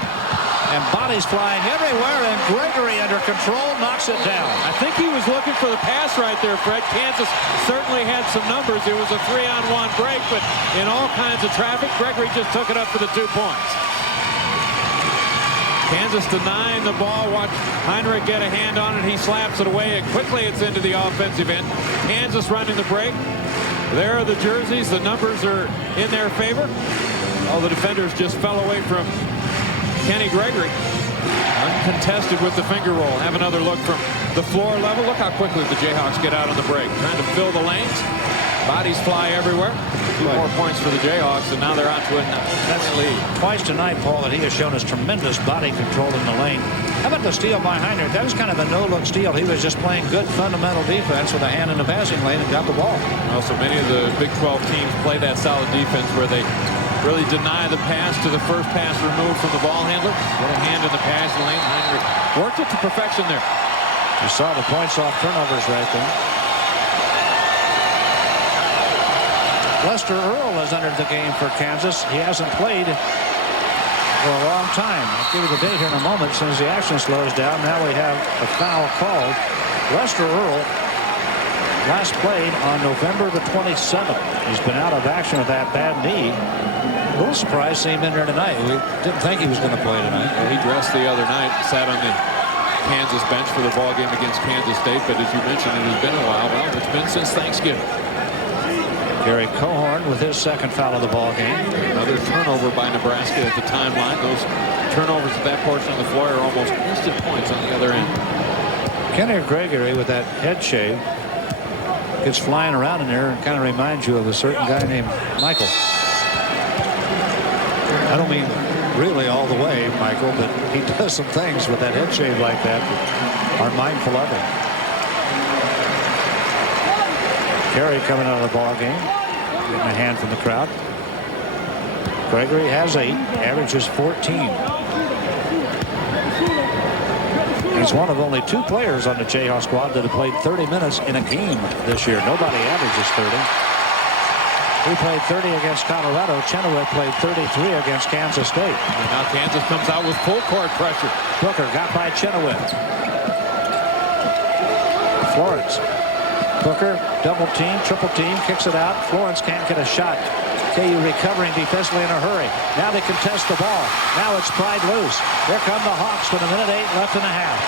And bodies flying everywhere, and Gregory under control knocks it down. I think he was looking for the pass right there, Fred. Kansas certainly had some numbers. It was a 3-on-1 break, but in all kinds of traffic, Gregory just took it up for the 2 points. Kansas denying the ball. Watch Heinrich get a hand on it. He slaps it away, and quickly it's into the offensive end. Kansas running the break. There are the jerseys. The numbers are in their favor. All the defenders just fell away from Kenny Gregory. Uncontested with the finger roll. Have another look from the floor level. Look how quickly the Jayhawks get out on the break. Trying to fill the lanes. Bodies fly everywhere. 2 more points for the Jayhawks, and now they're out to a 9-point lead. Twice tonight, Paul, that he has shown us tremendous body control in the lane. How about the steal by Heinrich? That was kind of a no-look steal. He was just playing good fundamental defense with a hand in the passing lane and got the ball. Well, so many of the Big 12 teams play that solid defense where they really deny the pass to the first pass removed from the ball handler. Get a hand in the passing lane. Heinrich worked it to perfection there. You saw the points off turnovers right there. Lester Earl has entered the game for Kansas. He hasn't played for a long time. I'll give you the date here in a moment. As soon as the action slows down, now we have a foul called. Lester Earl last played on November the 27th. He's been out of action with that bad knee. A little surprised seeing him in there tonight. We didn't think he was going to play tonight. Well, he dressed the other night, sat on the Kansas bench for the ball game against Kansas State. But as you mentioned, it has been a while. Well, it's been since Thanksgiving. Gary Cohorn with his second foul of the ball game. Another turnover by Nebraska at the timeline. Those turnovers at that portion of the floor are almost instant points on the other end. Kenny Gregory with that head shave gets flying around in there and kind of reminds you of a certain guy named Michael. I don't mean really all the way, Michael, but he does some things with that head shave like that are mindful of it. Gary coming out of the ball game, getting a hand from the crowd. Gregory has 8, averages 14. He's one of only 2 players on the Jayhawk squad that have played 30 minutes in a game this year. Nobody averages 30. He played 30 against Colorado. Chenoweth played 33 against Kansas State. And now Kansas comes out with full court pressure. Booker got by Chenoweth. Florence. Booker, double team, triple team, kicks it out. Florence can't get a shot. KU recovering defensively in a hurry. Now they contest the ball. Now it's pried loose. Here come the Hawks with 1:08 left in the half.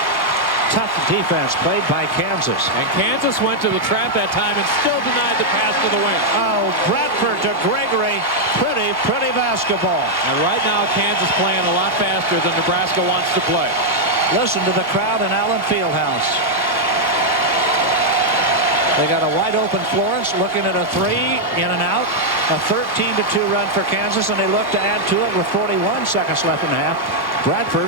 Tough defense played by Kansas. And Kansas went to the trap that time and still denied the pass to the wing. Oh, Bradford to Gregory. Pretty basketball. And right now, Kansas playing a lot faster than Nebraska wants to play. Listen to the crowd in Allen Fieldhouse. They got a wide open Florence looking at a 3 in and out. A 13-2 run for Kansas, and they look to add to it with 41 seconds left in the half. Bradford.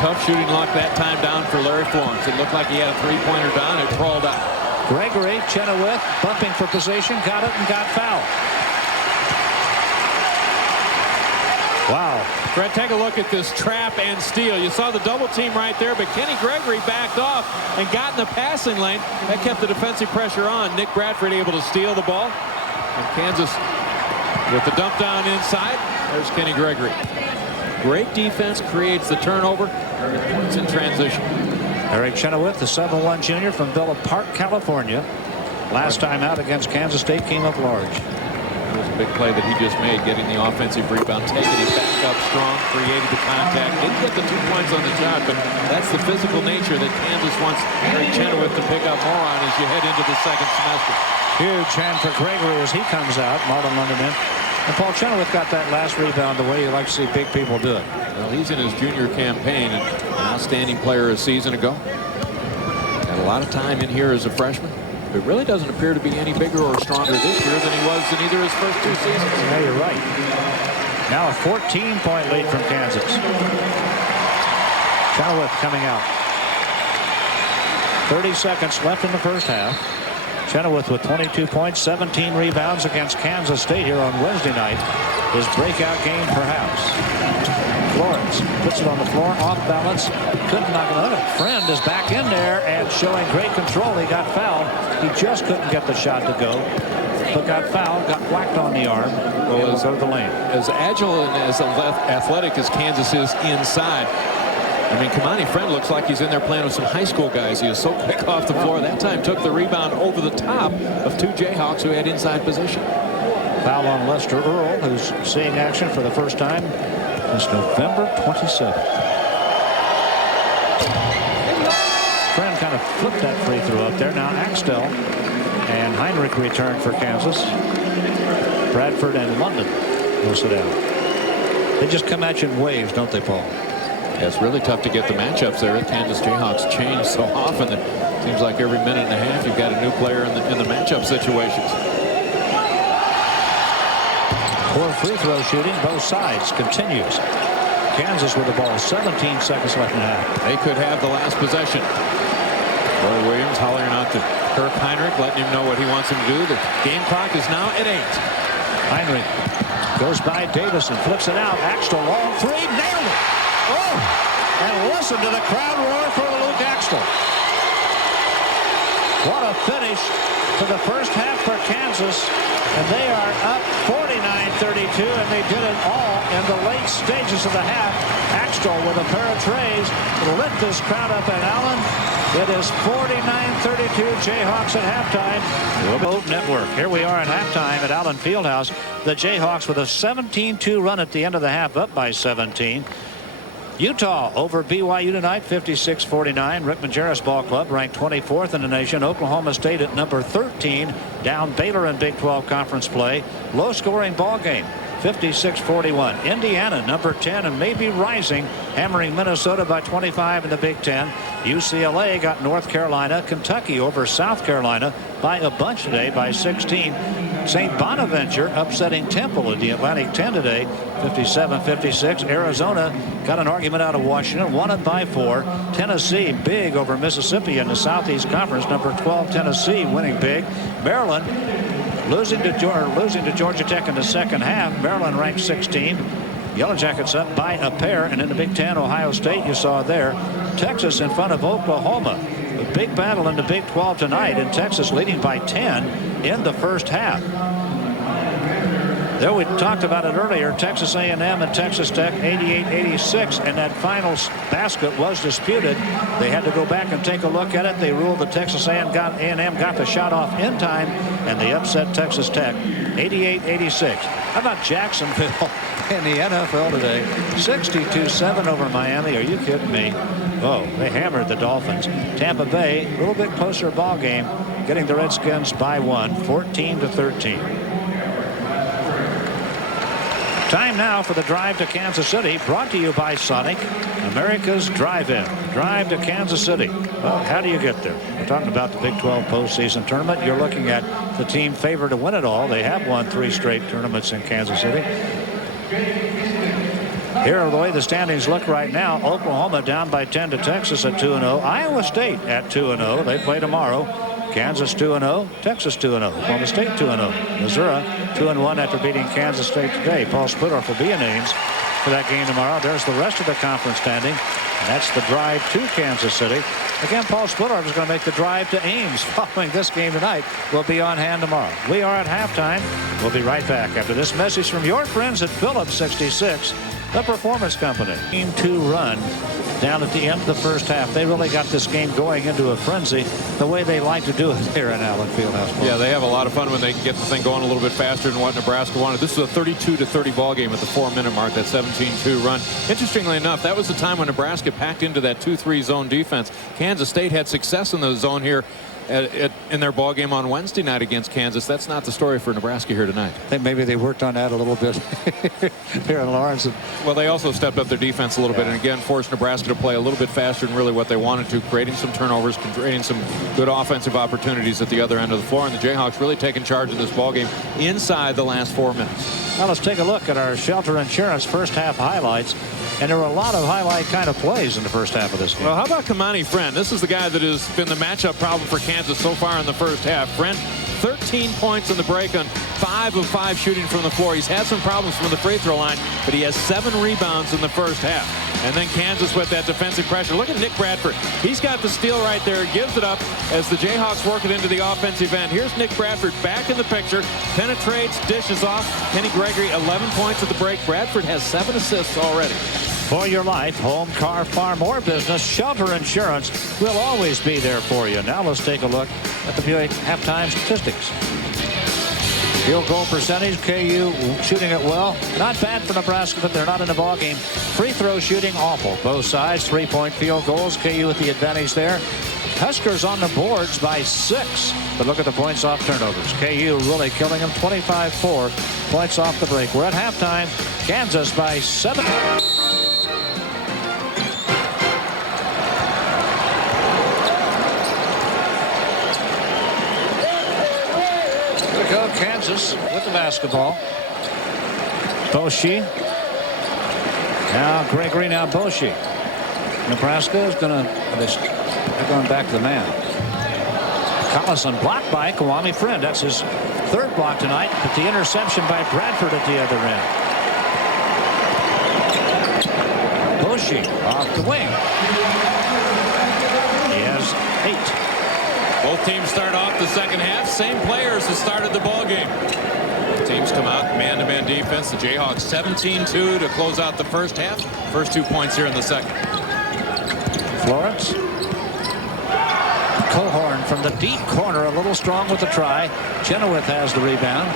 Tough shooting luck that time down for Larry Florence. It looked like he had a 3-pointer down. It crawled out. Gregory, Chenoweth bumping for position, got it and got fouled. Wow. Fred, take a look at this trap and steal. You saw the double team right there, but Kenny Gregory backed off and got in the passing lane. That kept the defensive pressure on. Nick Bradford able to steal the ball. And Kansas with the dump down inside. There's Kenny Gregory. Great defense creates the turnover. Points in transition. Eric Chenoweth, the 7'1" junior from Villa Park, California. Last time out against Kansas State came up large. That was a big play that he just made, getting the offensive rebound, taking it back up strong, created the contact. Didn't get the 2 points on the shot, but that's the physical nature that Kansas wants Eric Chenoweth to pick up more on as you head into the second semester. Huge hand for Gregory as he comes out. Marlon London in. And Paul Chenoweth got that last rebound the way you like to see big people do it. Well, he's in his junior campaign, and now outstanding player a season ago. Had a lot of time in here as a freshman. But really doesn't appear to be any bigger or stronger this year than he was in either his first 2 seasons. Yeah, you're right. Now a 14-point lead from Kansas. Chenoweth coming out. 30 seconds left in the first half. Chenoweth with 22 points, 17 rebounds against Kansas State here on Wednesday night. His breakout game, perhaps. Flores puts it on the floor, off balance. Couldn't knock it out. Friend is back in there and showing great control. He got fouled. He just couldn't get the shot to go, but got fouled, got whacked on the arm. Well, go to the lane. As agile and as athletic as Kansas is inside, I mean, Kamani Friend looks like he's in there playing with some high school guys. He is so quick off the floor. That time took the rebound over the top of 2 Jayhawks who had inside position. Foul on Lester Earl, who's seeing action for the first time since November 27th. Friend kind of flipped that free throw up there. Now Axtell and Heinrich return for Kansas. Bradford and London will sit down. They just come at you in waves, don't they, Paul? Yeah, it's really tough to get the matchups there. Kansas Jayhawks change so often that it seems like every minute and a half you've got a new player in the matchup situations. Poor free throw shooting, both sides continues. Kansas with the ball, 17 seconds left in the half. They could have the last possession. Roy Williams hollering out to Kirk Heinrich, letting him know what he wants him to do. The game clock is now at 8. Heinrich goes by Davison, flips it out. Axtell, long three, nailed it. Oh, and listen to the crowd roar for Luke Axtell. What a finish to the first half for Kansas. And they are up 49-32, and they did it all in the late stages of the half. Axtell with a pair of trays lit this crowd up at Allen. It is 49-32 Jayhawks at halftime. Boat Network. Here we are at halftime at Allen Fieldhouse. The Jayhawks with a 17-2 run at the end of the half, up by 17. Utah over BYU tonight, 56-49. Rick Majerus Ball Club ranked 24th in the nation. Oklahoma State at number 13, down Baylor in Big 12 conference play. Low-scoring ball game, 56-41. Indiana, number 10, and maybe rising, hammering Minnesota by 25 in the Big 10. UCLA got North Carolina. Kentucky over South Carolina by a bunch today, by 16. St. Bonaventure upsetting Temple in the Atlantic 10 today, 57-56. Arizona got an argument out of Washington, won it by 4. Tennessee big over Mississippi in the Southeast Conference. Number 12 Tennessee winning big. Maryland losing to Georgia Tech in the second half. Maryland ranked 16. Yellow Jackets up by a pair, and in the Big 10, Ohio State you saw there. Texas in front of Oklahoma. A big battle in the Big 12 tonight, and Texas leading by 10 in the first half. There we talked about it earlier. Texas A&M and Texas Tech 88-86, and that final basket was disputed. They had to go back and take a look at it. They ruled that Texas A&M got the shot off in time, and they upset Texas Tech 88-86. How about Jacksonville in the NFL today? 62-7 over Miami. Are you kidding me? Oh, they hammered the Dolphins. Tampa Bay, a little bit closer ball game, getting the Redskins by 1, 14-13. Time now for the drive to Kansas City, brought to you by Sonic, America's drive-in. Drive to Kansas City. Well, how do you get there? We're talking about the Big 12 postseason tournament. You're looking at the team favored to win it all. They have won 3 straight tournaments in Kansas City. Here, the way the standings look right now, Oklahoma down by 10 to Texas at 2-0. Iowa State at 2-0. They play tomorrow. Kansas 2-0, Texas 2-0, Oklahoma State 2-0, Missouri 2-1 after beating Kansas State today. Paul Splittorff will be in Ames for that game tomorrow. There's the rest of the conference standing, and that's the drive to Kansas City. Again, Paul Splittorff is going to make the drive to Ames following this game tonight. We'll be on hand tomorrow. We are at halftime. We'll be right back after this message from your friends at Phillips 66, the Performance Company. Game 2 run down at the end of the first half. They really got this game going into a frenzy the way they like to do it here in Allen Fieldhouse. Yeah, they have a lot of fun when they can get the thing going a little bit faster than what Nebraska wanted. This was a 32-30 ball game at the 4-minute mark, that 17-2 run. Interestingly enough, that was the time when Nebraska packed into that 2-3 zone defense. Kansas State had success in the zone here in their ball game on Wednesday night against Kansas. That's not the story for Nebraska here tonight. I think maybe they worked on that a little bit here in Lawrence. Well, they also stepped up their defense a little bit and again forced Nebraska to play a little bit faster than really what they wanted to, creating some turnovers, creating some good offensive opportunities at the other end of the floor, and the Jayhawks really taking charge of this ball game inside the last 4 minutes. Well, let's take a look at our Shelter Insurance first half highlights. And there were a lot of highlight kind of plays in the first half of this game. Well, how about Kamani Friend? This is the guy that has been the matchup problem for Kansas so far in the first half. Friend, 13 points in the break on 5 of 5 shooting from the floor. He's had some problems from the free throw line, but he has 7 rebounds in the first half. And then Kansas with that defensive pressure. Look at Nick Bradford. He's got the steal right there, gives it up as the Jayhawks work it into the offensive end. Here's Nick Bradford back in the picture, penetrates, dishes off. Kenny Gregory, 11 points at the break. Bradford has 7 assists already. For your life, home, car, farm, or business, Shelter Insurance will always be there for you. Now let's take a look at the Buick halftime statistics. Field goal percentage, KU shooting it well. Not bad for Nebraska, but they're not in the ball game. Free throw shooting awful. Both sides, 3-point field goals. KU with the advantage there. Huskers on the boards by 6. But look at the points off turnovers. KU really killing them. 25-4 points off the break. We're at halftime. Kansas by 7. Go Kansas with the basketball. Boshi. Now Gregory, now Boshi. Nebraska is going to, they're going back to the man. Collison blocked by Kawami Friend. That's his 3rd block tonight, but the interception by Bradford at the other end. Boshi off the wing. He has 8. Both teams start off the second half. Same players that started the ball game. Teams come out man-to-man defense. The Jayhawks 17-2 to close out the first half. First 2 points here in the second. Florence. Cohorn from the deep corner, a little strong with the try. Chenoweth has the rebound.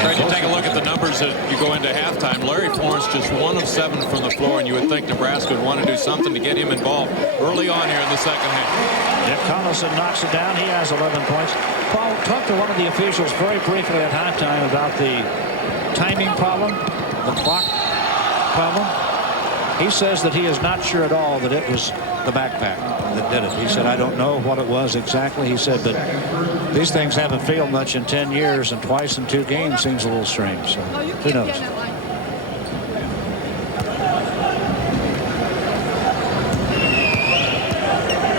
Trying to take a look at the numbers as you go into halftime. Larry Florence just 1 of 7 from the floor, and you would think Nebraska would want to do something to get him involved early on here in the second half. Nick Collison knocks it down. He has 11 points. Paul, talked to one of the officials very briefly at halftime about the timing problem, the clock problem. He says that he is not sure at all that it was the backpack that did it. He said, I don't know what it was exactly. He said, but these things haven't failed much in 10 years, and twice in 2 games seems a little strange. So who knows?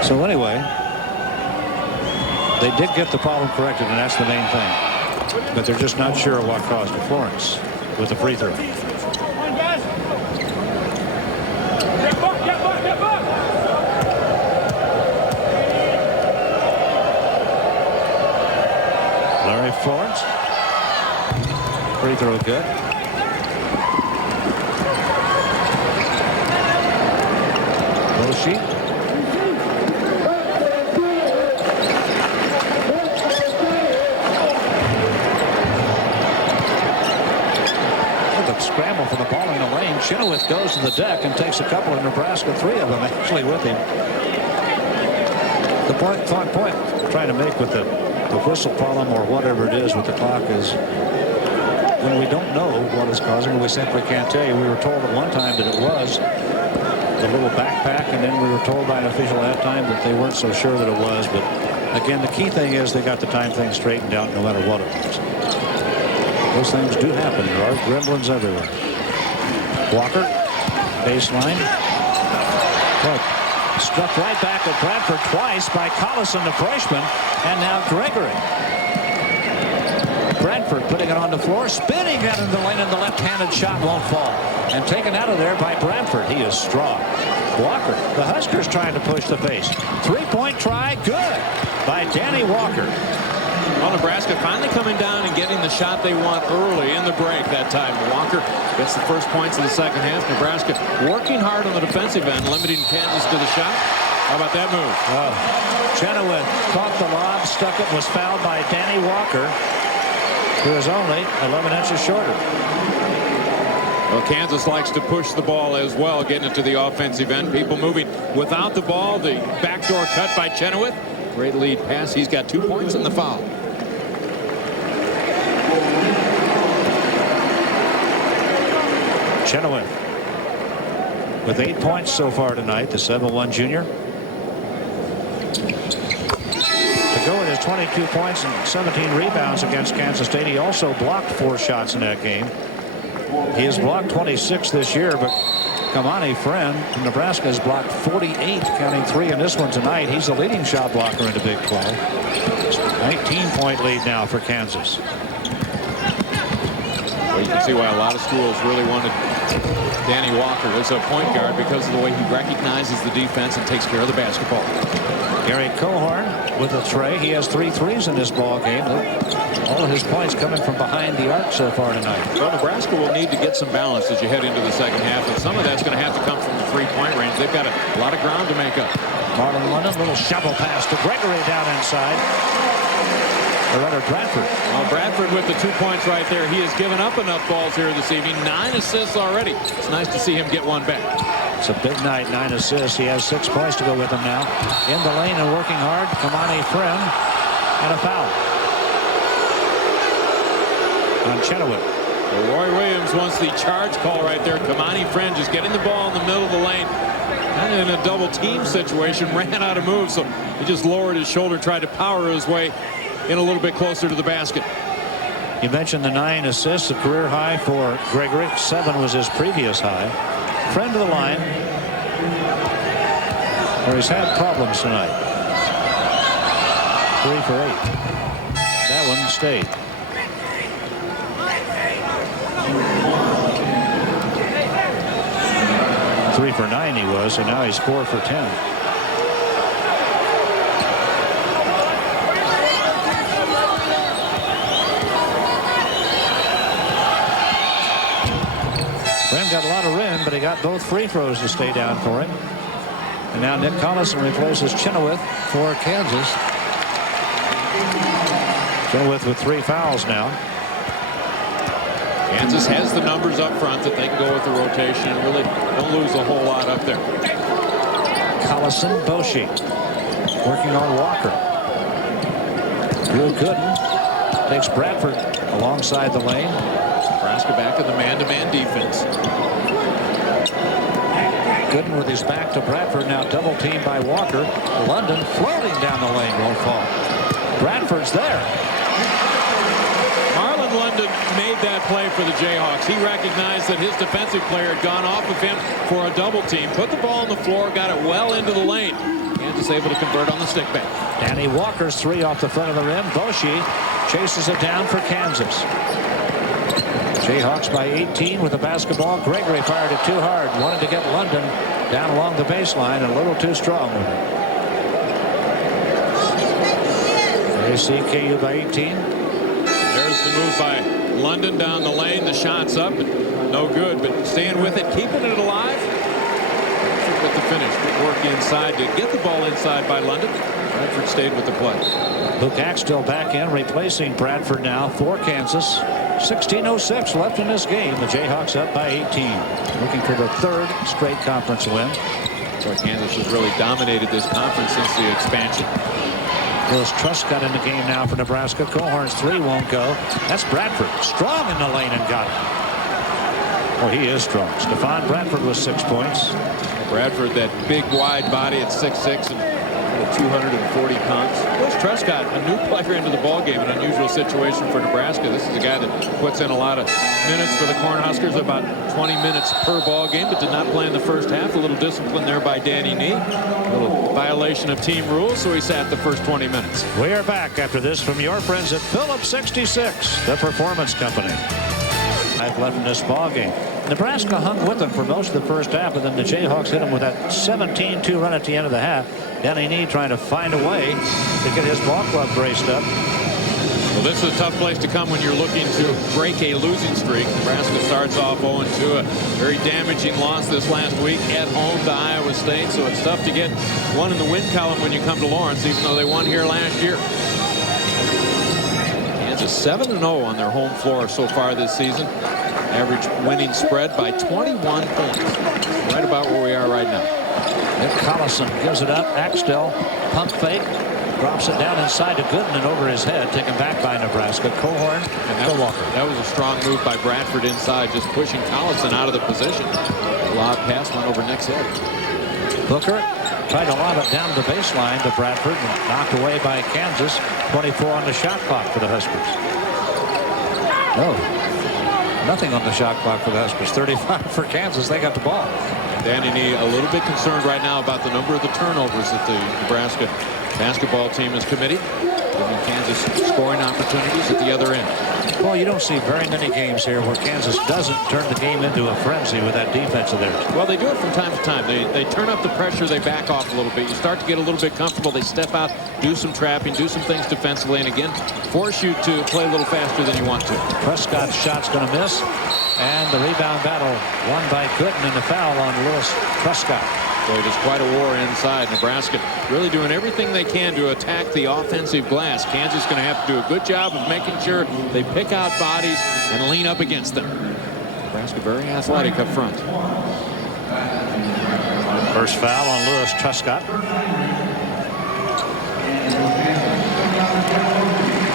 So anyway, they did get the problem corrected, and that's the main thing. But they're just not sure what caused it. Florence with the free throw. Larry Florence. Free throw good. Boshi. Scramble for the ball in the lane. Chenoweth goes to the deck and takes a couple of Nebraska, 3 of them actually with him. The point trying to make with the whistle problem or whatever it is with the clock is when we don't know what is causing it, we simply can't tell you. We were told at one time that it was the little backpack, and then we were told by an official at that time that they weren't so sure that it was. But again, the key thing is they got the time thing straightened out no matter what it was. Those things do happen. There are gremlins everywhere. Walker, baseline. Look, struck right back at Bradford twice by Collison, the freshman, and now Gregory. Bradford putting it on the floor, spinning it in the lane, and the left-handed shot won't fall. And taken out of there by Bradford. He is strong. Walker, the Huskers trying to push the pace. 3-point try, good by Danny Walker. Well, Nebraska finally coming down and getting the shot they want early in the break that time. Walker gets the first points of the second half. Nebraska working hard on the defensive end, limiting Kansas to the shot. How about that move? Chenoweth caught the lob, stuck it, was fouled by Danny Walker, who is only 11 inches shorter. Well, Kansas likes to push the ball as well, getting it to the offensive end. People moving without the ball. The backdoor cut by Chenoweth. Great lead pass. He's got 2 points in the foul. Chenoweth with 8 points so far tonight, the 7'1" junior. To go with his 22 points and 17 rebounds against Kansas State. He also blocked 4 shots in that game. He has blocked 26 this year, but Kamani Friend from Nebraska has blocked 48, counting 3 in this one tonight. He's the leading shot blocker in the Big 12. 19-point lead now for Kansas. Well, you can see why a lot of schools really wanted Danny Walker as a point guard, because of the way he recognizes the defense and takes care of the basketball. Gary Cohorn with a tray. He has 3 threes in this ball game. All of his points coming from behind the arc so far tonight. Well, Nebraska will need to get some balance as you head into the second half, and some of that's going to have to come from the 3-point range. They've got a lot of ground to make up. Marlon London, little shovel pass to Gregory down inside. Or rather, Bradford. Well, Bradford with the 2 points right there. He has given up enough balls here this evening. 9 assists already. It's nice to see him get one back. It's a big night, 9 assists. He has 6 points to go with him now. In the lane and working hard. Kamani Friend. And a foul on Chenoweth. Well, Roy Williams wants the charge call right there. Kamani Friend just getting the ball in the middle of the lane. Kind of in a double team situation. Ran out of moves, so he just lowered his shoulder, tried to power his way in a little bit closer to the basket. You mentioned the 9 assists, a career high for Gregory. 7 was his previous high. Friend of the line, where he's had problems tonight. 3 for 8. That one stayed. Three for 9 he was, and now he's 4 for 10. Got a lot of rim, but he got both free throws to stay down for him. And now Nick Collison replaces Chenoweth for Kansas. Chenoweth with 3 fouls now. Kansas has the numbers up front that they can go with the rotation and really don't lose a whole lot up there. Collison, Boshi working on Walker. Drew Gooden takes Bradford alongside the lane. Nebraska back in the man-to-man defense. Gooden with his back to Bradford, now double teamed by Walker. London floating down the lane, won't fall. Bradford's there. Marlon London made that play for the Jayhawks. He recognized that his defensive player had gone off of him for a double team. Put the ball on the floor, got it well into the lane. Kansas able to convert on the stick back. Danny Walker's 3 off the front of the rim. Boshi chases it down for Kansas. Jayhawks by 18 with the basketball. Gregory fired it too hard. Wanted to get London down along the baseline and a little too strong with it. They see KU by 18. There's the move by London down the lane. The shot's up. No good, but staying with it, keeping it alive. With the finish. Good work inside to get the ball inside by London. Bradford stayed with the play. Luke Axtell back in, replacing Bradford now for Kansas. 16:06 left in this game. The Jayhawks up by 18. Looking for the 3rd straight conference win. So Kansas has really dominated this conference since the expansion. Willis Truss got in the game now for Nebraska. Cohorn's 3 won't go. That's Bradford. Strong in the lane and got it. Oh, he is strong. Stephon Bradford with 6 points. Bradford, that big wide body at 6'6" and 240 pounds. Willis Truss got a new player into the ballgame, an unusual situation for Nebraska. This is a guy that puts in a lot of minutes for the Cornhuskers, about 20 minutes per ball game, but did not play in the first half. A little discipline there by Danny Nee. A little violation of team rules, so he sat the first 20 minutes. We are back after this from your friends at Phillips 66, the performance company. I've left in this ball game. Nebraska hung with them for most of the first half, and then the Jayhawks hit them with that 17-2 run at the end of the half. Danny Nee trying to find a way to get his ball club braced up. Well, this is a tough place to come when you're looking to break a losing streak. Nebraska starts off 0-2, a very damaging loss this last week at home to Iowa State, so it's tough to get one in the win column when you come to Lawrence, even though they won here last year. Kansas 7-0 on their home floor so far this season. Average winning spread by 21 points. Right about where we are right now. Nick Collison gives it up. Axtell pump fake. Drops it down inside to Gooden and over his head. Taken back by Nebraska. Cohorn and Walker. That was a strong move by Bradford inside, just pushing Collison out of the position. A lob pass went over Nick's head. Booker tried to lob it down the baseline to Bradford and knocked away by Kansas. 24 on the shot clock for the Huskers. No, nothing on the shot clock for the Huskers. 35 for Kansas. They got the ball. Danny Nee a little bit concerned right now about the number of the turnovers that the Nebraska basketball team is committing, giving Kansas scoring opportunities at the other end. Well, you don't see very many games here where Kansas doesn't turn the game into a frenzy with that defense of theirs. Well, they do it from time to time. They turn up the pressure, they back off a little bit. You start to get a little bit comfortable. They step out, do some trapping, do some things defensively, and again, force you to play a little faster than you want to. Prescott's shot's going to miss, and the rebound battle won by Gooden and the foul on Lewis Prescott. So it is quite a war inside. Nebraska really doing everything they can to attack the offensive glass. Kansas going to have to do a good job of making sure they pick out bodies and lean up against them. Nebraska very athletic up front. First foul on Lewis Prescott.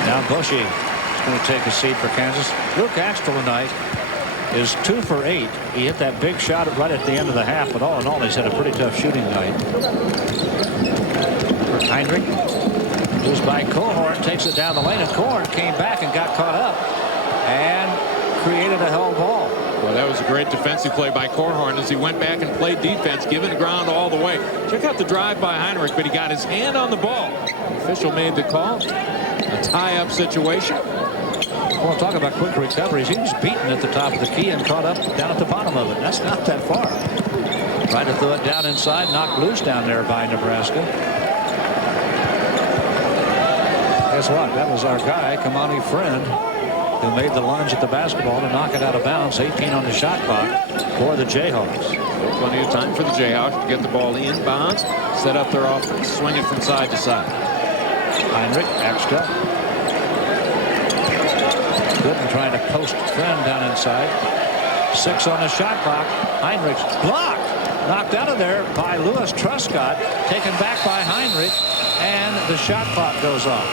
Now Bushy is going to take a seat for Kansas. Luke Axtell tonight is 2 for 8. He hit that big shot right at the end of the half, but all in all, he's had a pretty tough shooting night. Heinrich moves by Cohorn, takes it down the lane, and Cohorn came back and got caught up and created a held ball. Well, that was a great defensive play by Cohorn as he went back and played defense, giving the ground all the way. Check out the drive by Heinrich, but he got his hand on the ball. The official made the call. A tie-up situation. Well, talk about quick recoveries. He was beaten at the top of the key and caught up down at the bottom of it. That's not that far. Tried to throw it down inside, knocked loose down there by Nebraska. Guess what? That was our guy, Kamani Friend, who made the lunge at the basketball to knock it out of bounds. 18 on the shot clock for the Jayhawks. Plenty of time for the Jayhawks to get the ball inbounds, set up their offense, swing it from side to side. Heinrich, extra. Gooden trying to post Friend down inside. 6 on the shot clock. Heinrich's blocked. Knocked out of there by Lewis Truscott. Taken back by Heinrich. And the shot clock goes off.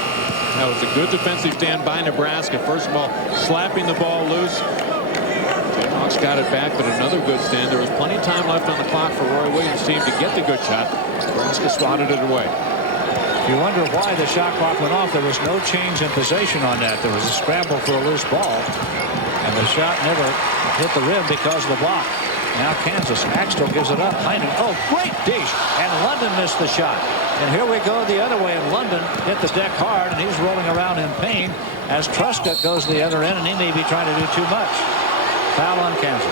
That was a good defensive stand by Nebraska. First of all, slapping the ball loose. Jayhawks got it back, but another good stand. There was plenty of time left on the clock for Roy Williams' team to get the good shot. Nebraska swatted it away. If you wonder why the shot clock went off, there was no change in possession on that. There was a scramble for a loose ball, and the shot never hit the rim because of the block. Now Kansas. Axtell gives it up. Heinrich. Oh, great dish. And London missed the shot. And here we go the other way. And London hit the deck hard, and he's rolling around in pain as Truscott goes to the other end, and he may be trying to do too much. Foul on Kansas.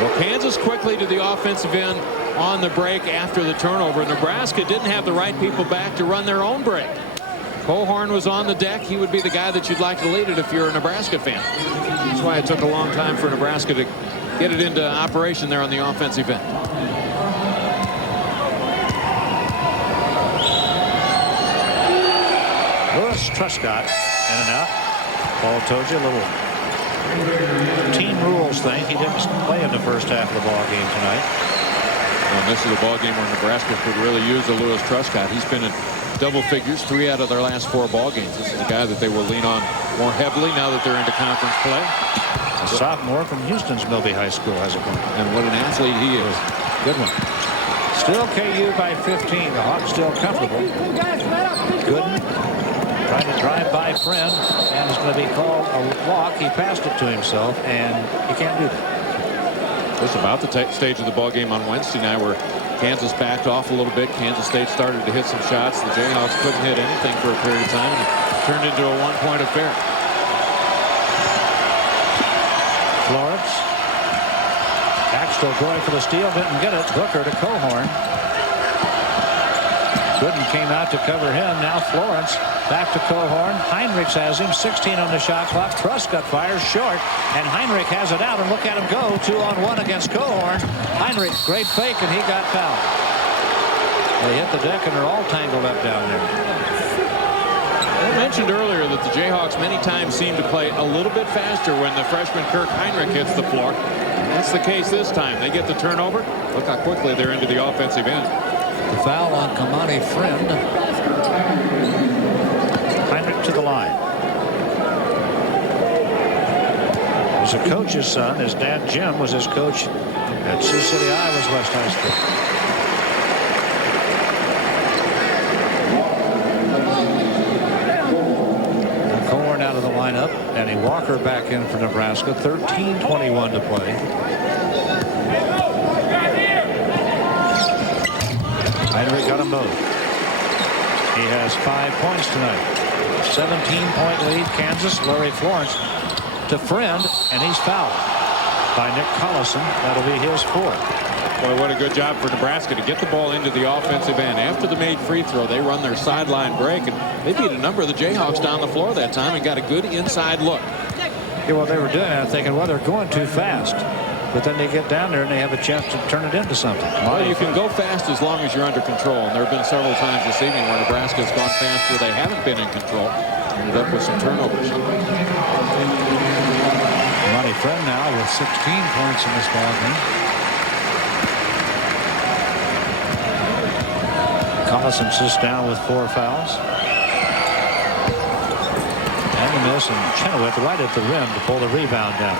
Well, Kansas quickly to the offensive end on the break after the turnover. Nebraska didn't have the right people back to run their own break. Cohorn was on the deck. He would be the guy that you'd like to lead it if you're a Nebraska fan. That's why it took a long time for Nebraska to get it into operation there on the offensive end. Lewis Truscott in and out. Paul told you a little team rules thing. He didn't play in the first half of the ball game tonight. And this is a ball game where Nebraska could really use a Lewis Truscott. He's been in double figures 3 out of their last 4 ball games. This is a guy that they will lean on more heavily now that they're into conference play. A sophomore from Houston's Milby High School has a point. And what an athlete he is. Good one. Still KU by 15. The Hawks still comfortable. Gooden trying to drive by Friend, and it's going to be called a walk. He passed it to himself, and he can't do that. This is about the stage of the ball game on Wednesday night where Kansas backed off a little bit. Kansas State started to hit some shots. The Jayhawks couldn't hit anything for a period of time, and it turned into a one-point affair. Florence. Axtell going for the steal, didn't get it. Booker to Cohorn. Gooden came out to cover him. Now Florence back to Cohorn. Heinrich has him. 16 on the shot clock. Truscott fires short, and Heinrich has it out. And look at him go. 2-on-1 against Cohorn. Heinrich, great fake, and he got fouled. They hit the deck, and they're all tangled up down there. I mentioned earlier that the Jayhawks many times seem to play a little bit faster when the freshman Kirk Heinrich hits the floor. And that's the case this time. They get the turnover. Look how quickly they're into the offensive end. The foul on Kamani Friend. to the line. He's a coach's son. His dad, Jim, was his coach at Sioux City, Iowa's West High School. Corn out of the lineup. Danny Walker back in for Nebraska. 13:21 to play. Heinrich got them both. He has 5 points tonight. 17-point lead, Kansas. Larry Florence to Friend, and he's fouled by Nick Collison. That'll be his 4th. Boy, what a good job for Nebraska to get the ball into the offensive end. After the made free throw, they run their sideline break, and they beat a number of the Jayhawks down the floor that time and got a good inside look. Yeah, well, they were doing that thinking, well, they're going too fast. But then they get down there and they have a chance to turn it into something. Well, you can go fast as long as you're under control. And there have been several times this evening where Nebraska's gone fast where they haven't been in control. Ended up with some turnovers. Monty Friend now with 16 points in this ball game. Collison sits down with 4 fouls. And a miss, and Chenoweth right at the rim to pull the rebound down.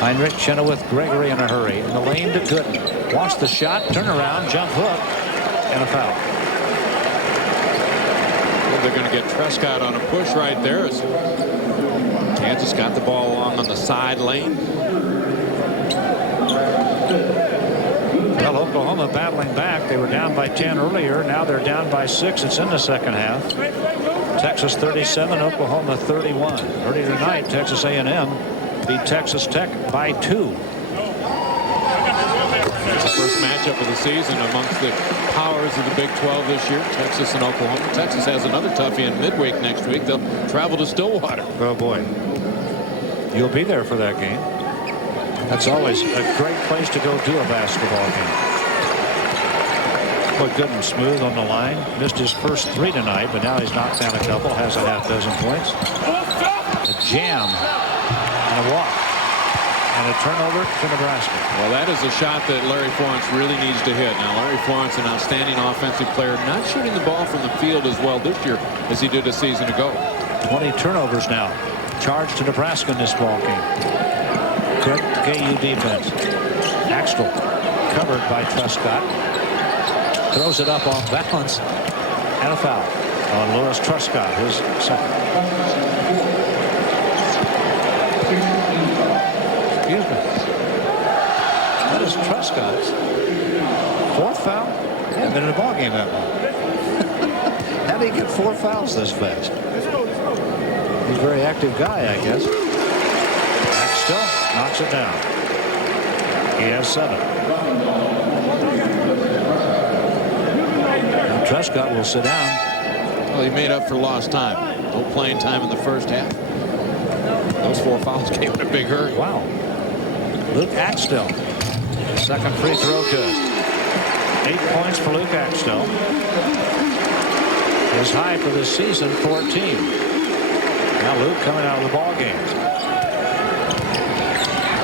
Heinrich, Chenoweth, Gregory in a hurry. In the lane to Gooden. Wants the shot, turn around, jump hook, and a foul. Well, they're going to get Trescott on a push right there. As Kansas got the ball along on the side lane. Well, Oklahoma battling back. They were down by 10 earlier. Now they're down by 6. It's in the second half. Texas 37, Oklahoma 31. Earlier tonight, Texas A&M beat Texas Tech by 2. It's the first matchup of the season amongst the powers of the Big 12 this year, Texas and Oklahoma. Texas has another toughie in midweek next week. They'll travel to Stillwater. Oh, boy. You'll be there for that game. That's always a great place to go do a basketball game. Boy, good and smooth on the line. Missed his first 3 tonight, but now he's knocked down a couple. Has a half dozen points. A jam. And a walk. And a turnover to Nebraska. Well, that is a shot that Larry Florence really needs to hit. Now, Larry Florence, an outstanding offensive player, not shooting the ball from the field as well this year as he did a season ago. 20 turnovers now. Charged to Nebraska in this ball game. Good KU defense. Axtell covered by Trescott. Throws it up off balance. And a foul on Lewis Trescott, his second. Excuse me. That is Trescott's 4th foul? Yeah, been in a ball game that long. How did he get 4 fouls this fast? He's a very active guy, I guess. Axtell knocks it down. He has 7. Now Trescott will sit down. Well, he made up for lost time. No playing time in the first half. Those 4 fouls came in a big hurry. Wow. Luke Axtell. Second free throw good. 8 points for Luke Axtell. His high for this season, 14. Now Luke coming out of the ball game.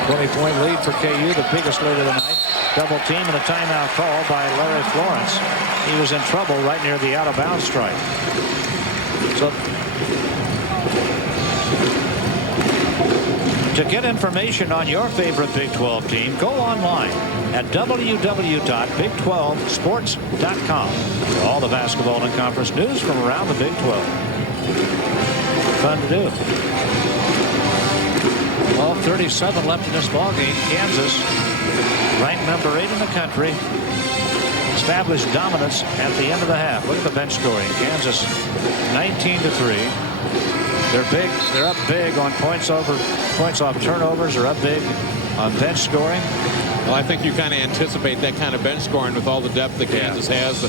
20-point lead for KU, the biggest lead of the night. Double team and a timeout call by Larry Florence. He was in trouble right near the out-of-bounds stripe. So to get information on your favorite Big 12 team, go online at www.big12sports.com for all the basketball and conference news from around the Big 12. Fun to do. 12:37 left in this ball game. Kansas, ranked number 8 in the country, established dominance at the end of the half. Look at the bench scoring. Kansas 19-3. They're big. They're up big on points off turnovers. They're up big on bench scoring. Well, I think you kind of anticipate that kind of bench scoring with all the depth that Kansas has.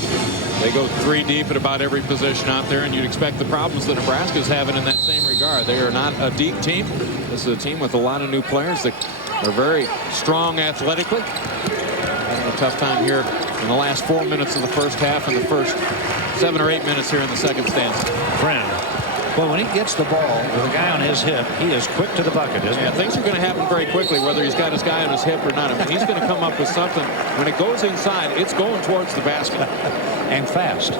They go 3 deep at about every position out there, and you'd expect the problems that Nebraska's having in that same regard. They are not a deep team. This is a team with a lot of new players that are very strong athletically. Having a tough time here in the last 4 minutes of the first half and the first 7 or 8 minutes here in the second stanza. Friend Well, when he gets the ball with a guy on his hip, he is quick to the bucket, isn't Yeah, things are going to happen very quickly, whether he's got his guy on his hip or not. I mean, he's going to come up with something. When it goes inside, it's going towards the basket. And fast.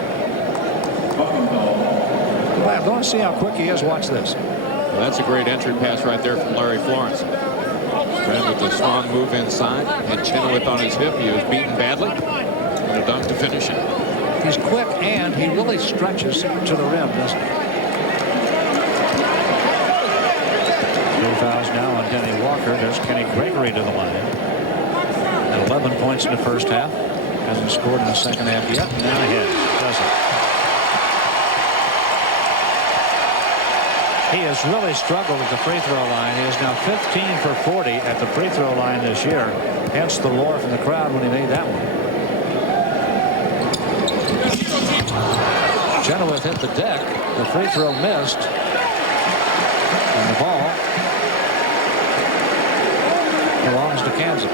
I want to see how quick he is. Watch this. Well, that's a great entry pass right there from Larry Florence. Ran with a strong move inside. Had Chenoweth on his hip. He was beaten badly. And a dunk to finish it. He's quick, and he really stretches to the rim, doesn't he? 3 fouls now on Denny Walker. There's Kenny Gregory to the line. At 11 points in the first half. Hasn't scored in the second half yet. Now ahead. Doesn't. He has really struggled at the free throw line. He is now 15 for 40 at the free throw line this year. Hence the roar from the crowd when he made that one. Chenoweth hit the deck. The free throw missed. And the ball belongs to Kansas.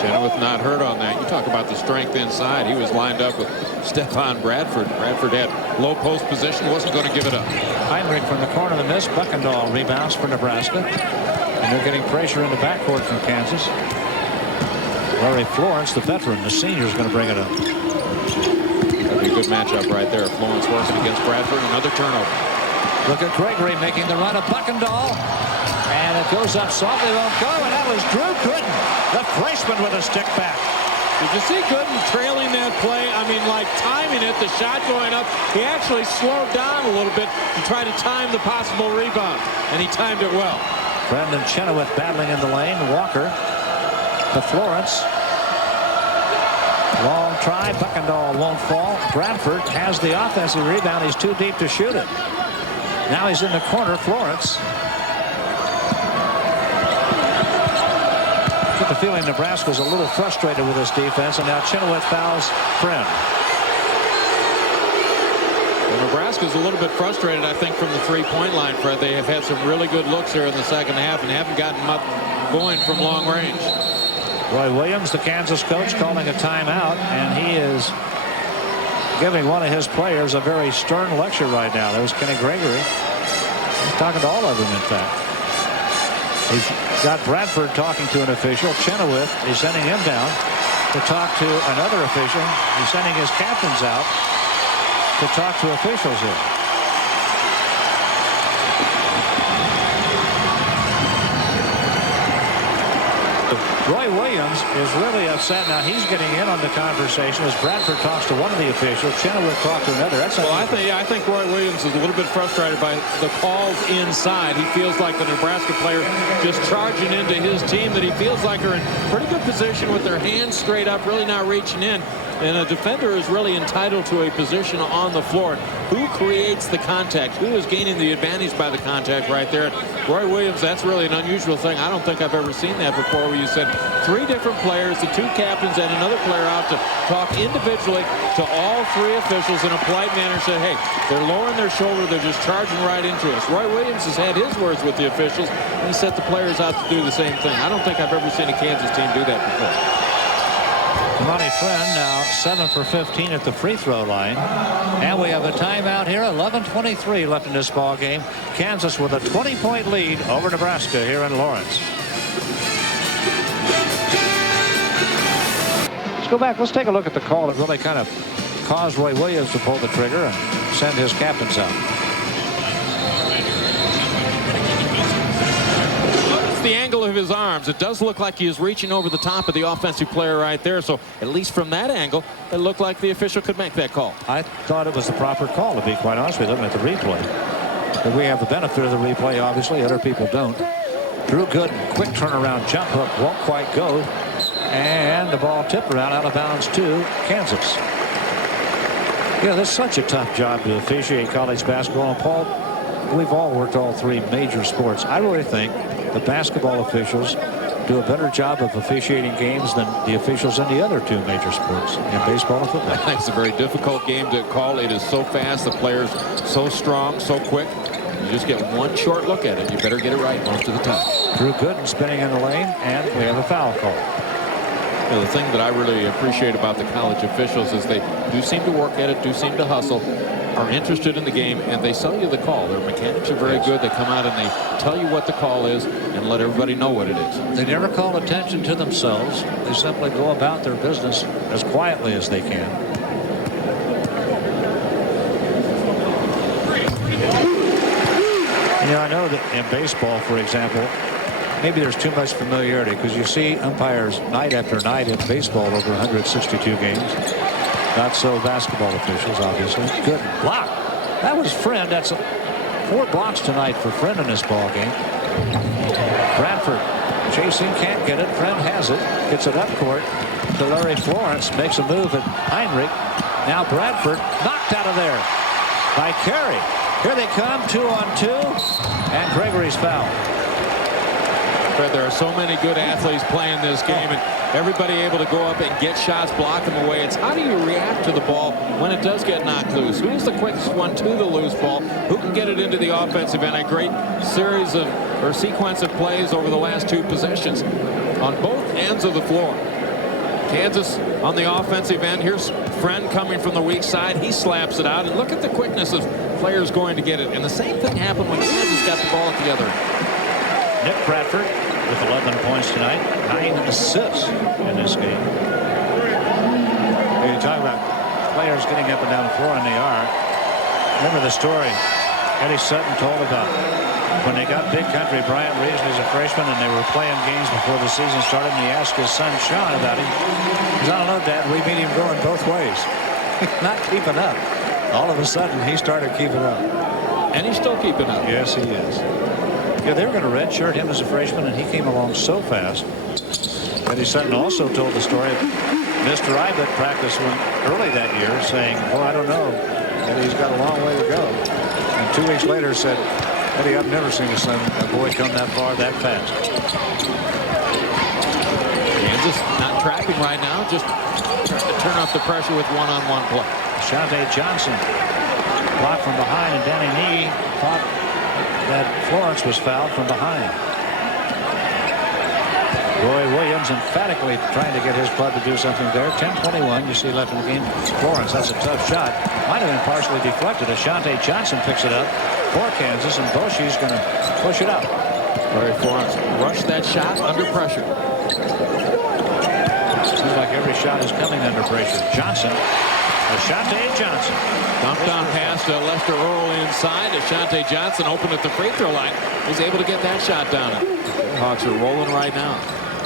Chenoweth not hurt on that. You talk about the strength inside. He was lined up with Stephon Bradford. Bradford had low post position, wasn't going to give it up. Heinrich from the corner of the miss. Buckendahl rebounds for Nebraska. And they're getting pressure in the backcourt from Kansas. Larry Florence, the veteran, the senior, is going to bring it up. That'd be a good matchup right there. Florence working against Bradford. Another turnover. Look at Gregory making the run of Buckendahl. And it goes up softly, won't go, and that was Drew Gooden, the freshman, with a stick back. Did you see Gooden trailing that play? I mean, like timing it, the shot going up. He actually slowed down a little bit to try to time the possible rebound, and he timed it well. Brendan Chenoweth battling in the lane. Walker to Florence. Long try. Buckendahl won't fall. Bradford has the offensive rebound. He's too deep to shoot it. Now he's in the corner. Florence. Get the feeling Nebraska's a little frustrated with this defense, and now Chenoweth fouls Friend. Well, Nebraska's a little bit frustrated, I think, from the three-point line, Fred. They have had some really good looks here in the second half and haven't gotten much going from long range. Roy Williams, the Kansas coach, calling a timeout, and he is giving one of his players a very stern lecture right now. There's Kenny Gregory. He's talking to all of them, in fact. He's got Bradford talking to an official. Chenoweth is sending him down to talk to another official. He's sending his captains out to talk to officials here. Roy Williams is really upset now. He's getting in on the conversation as Bradford talks to one of the officials. Chenoweth talks to another. That's well, I think Roy Williams is a little bit frustrated by the calls inside. He feels like the Nebraska player just charging into his team that he feels like are in pretty good position with their hands straight up, really not reaching in. And a defender is really entitled to a position on the floor. Who creates the contact? Who is gaining the advantage by the contact right there? Roy Williams, that's really an unusual thing. I don't think I've ever seen that before, where you send three different players, the two captains and another player out to talk individually to all three officials in a polite manner and say, hey, they're lowering their shoulder, they're just charging right into us. Roy Williams has had his words with the officials, and he sent the players out to do the same thing. I don't think I've ever seen a Kansas team do that before. Monty Friend now 7 for 15 at the free throw line. And we have a timeout here. 11:23 left in this ball game. Kansas with a 20-point lead over Nebraska here in Lawrence. Let's go back. Let's take a look at the call that really kind of caused Roy Williams to pull the trigger and send his captains out. The angle of his arms, it does look like he is reaching over the top of the offensive player right there. So at least from that angle, it looked like the official could make that call. I thought it was the proper call, to be quite honest with you, looking at the replay. But we have the benefit of the replay, obviously. Other people don't. Drew Gooden, quick turnaround jump hook, won't quite go. And the ball tipped around out of bounds to Kansas. Yeah, that's such a tough job to officiate college basketball. And Paul, we've all worked all three major sports. I really think the basketball officials do a better job of officiating games than the officials in the other two major sports, in baseball and football. It's a very difficult game to call. It is so fast. The players so strong, so quick. You just get one short look at it. You better get it right most of the time. Drew Gooden spinning in the lane, and we have a foul call. You know, the thing that I really appreciate about the college officials is they do seem to work at it, do seem to hustle. are interested in the game, and they sell you the call. Their mechanics are very good. They come out and they tell you what the call is and let everybody know what it is. They never call attention to themselves. They simply go about their business as quietly as they can. You know, I know that in baseball, for example, maybe there's too much familiarity because you see umpires night after night in baseball over 162 games. Not so basketball officials, obviously. Good block. That was Friend. That's 4 blocks tonight for Friend in this ball game. Bradford chasing, can't get it. Friend has it. Gets it up court to Larry Florence. Makes a move at Heinrich. Now Bradford knocked out of there by Carey. Here they come, 2-on-2, and Gregory's foul. But there are so many good athletes playing this game, and everybody able to go up and get shots, block them away. It's how do you react to the ball when it does get knocked loose? Who's the quickest one to the loose ball? Who can get it into the offensive end? A great series of or sequence of plays over the last 2 possessions on both ends of the floor. Kansas on the offensive end. Here's Friend coming from the weak side. He slaps it out, and look at the quickness of players going to get it. And the same thing happened when Kansas got the ball at the other end. Nick Bradford with 11 points tonight, 9 assists in this game. You talk about players getting up and down the floor, and they are. Remember the story Eddie Sutton told about when they got Big Country. Bryant Reason is a freshman, and they were playing games before the season started, and he asked his son Sean about him. He said, I don't know, Dad, we meet him going both ways. Not keeping up. All of a sudden, he started keeping up. And he's still keeping up. Yes, he is. Yeah, they were going to redshirt him as a freshman, and he came along so fast. Eddie Sutton also told the story of Mr. Ibott practiced early that year, saying, "Well, I don't know. Eddie's got a long way to go." And 2 weeks later, said, "Eddie, I've never seen a boy come that far that fast." Kansas not trapping right now, just trying to turn off the pressure with one-on-one play. Shante Johnson blocked from behind, and Danny Nee thought that Florence was fouled from behind. Roy Williams emphatically trying to get his club to do something there. 10:21 you see left in the game. Florence, that's a tough shot. Might have been partially deflected. Ashante Johnson picks it up for Kansas, and Boshy's going to push it up. Larry Florence rushed that shot under pressure. Seems like every shot is coming under pressure. Johnson. Ashante Johnson. Dumped on past Lester Earl inside. Ashante Johnson open at the free throw line. He's able to get that shot down. Hawks are rolling right now.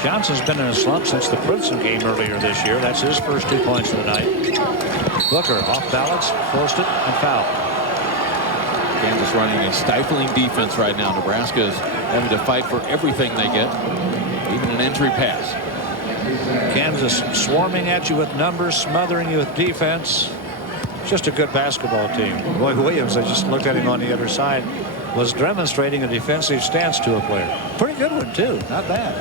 Johnson's been in a slump since the Princeton game earlier this year. That's his first 2 points of the night. Booker off balance, forced it, and fouled. Kansas running a stifling defense right now. Nebraska is having to fight for everything they get, even an entry pass. Kansas swarming at you with numbers, smothering you with defense. Just a good basketball team. Roy Williams, I just looked at him on the other side, was demonstrating a defensive stance to a player. Pretty good one, too. Not bad.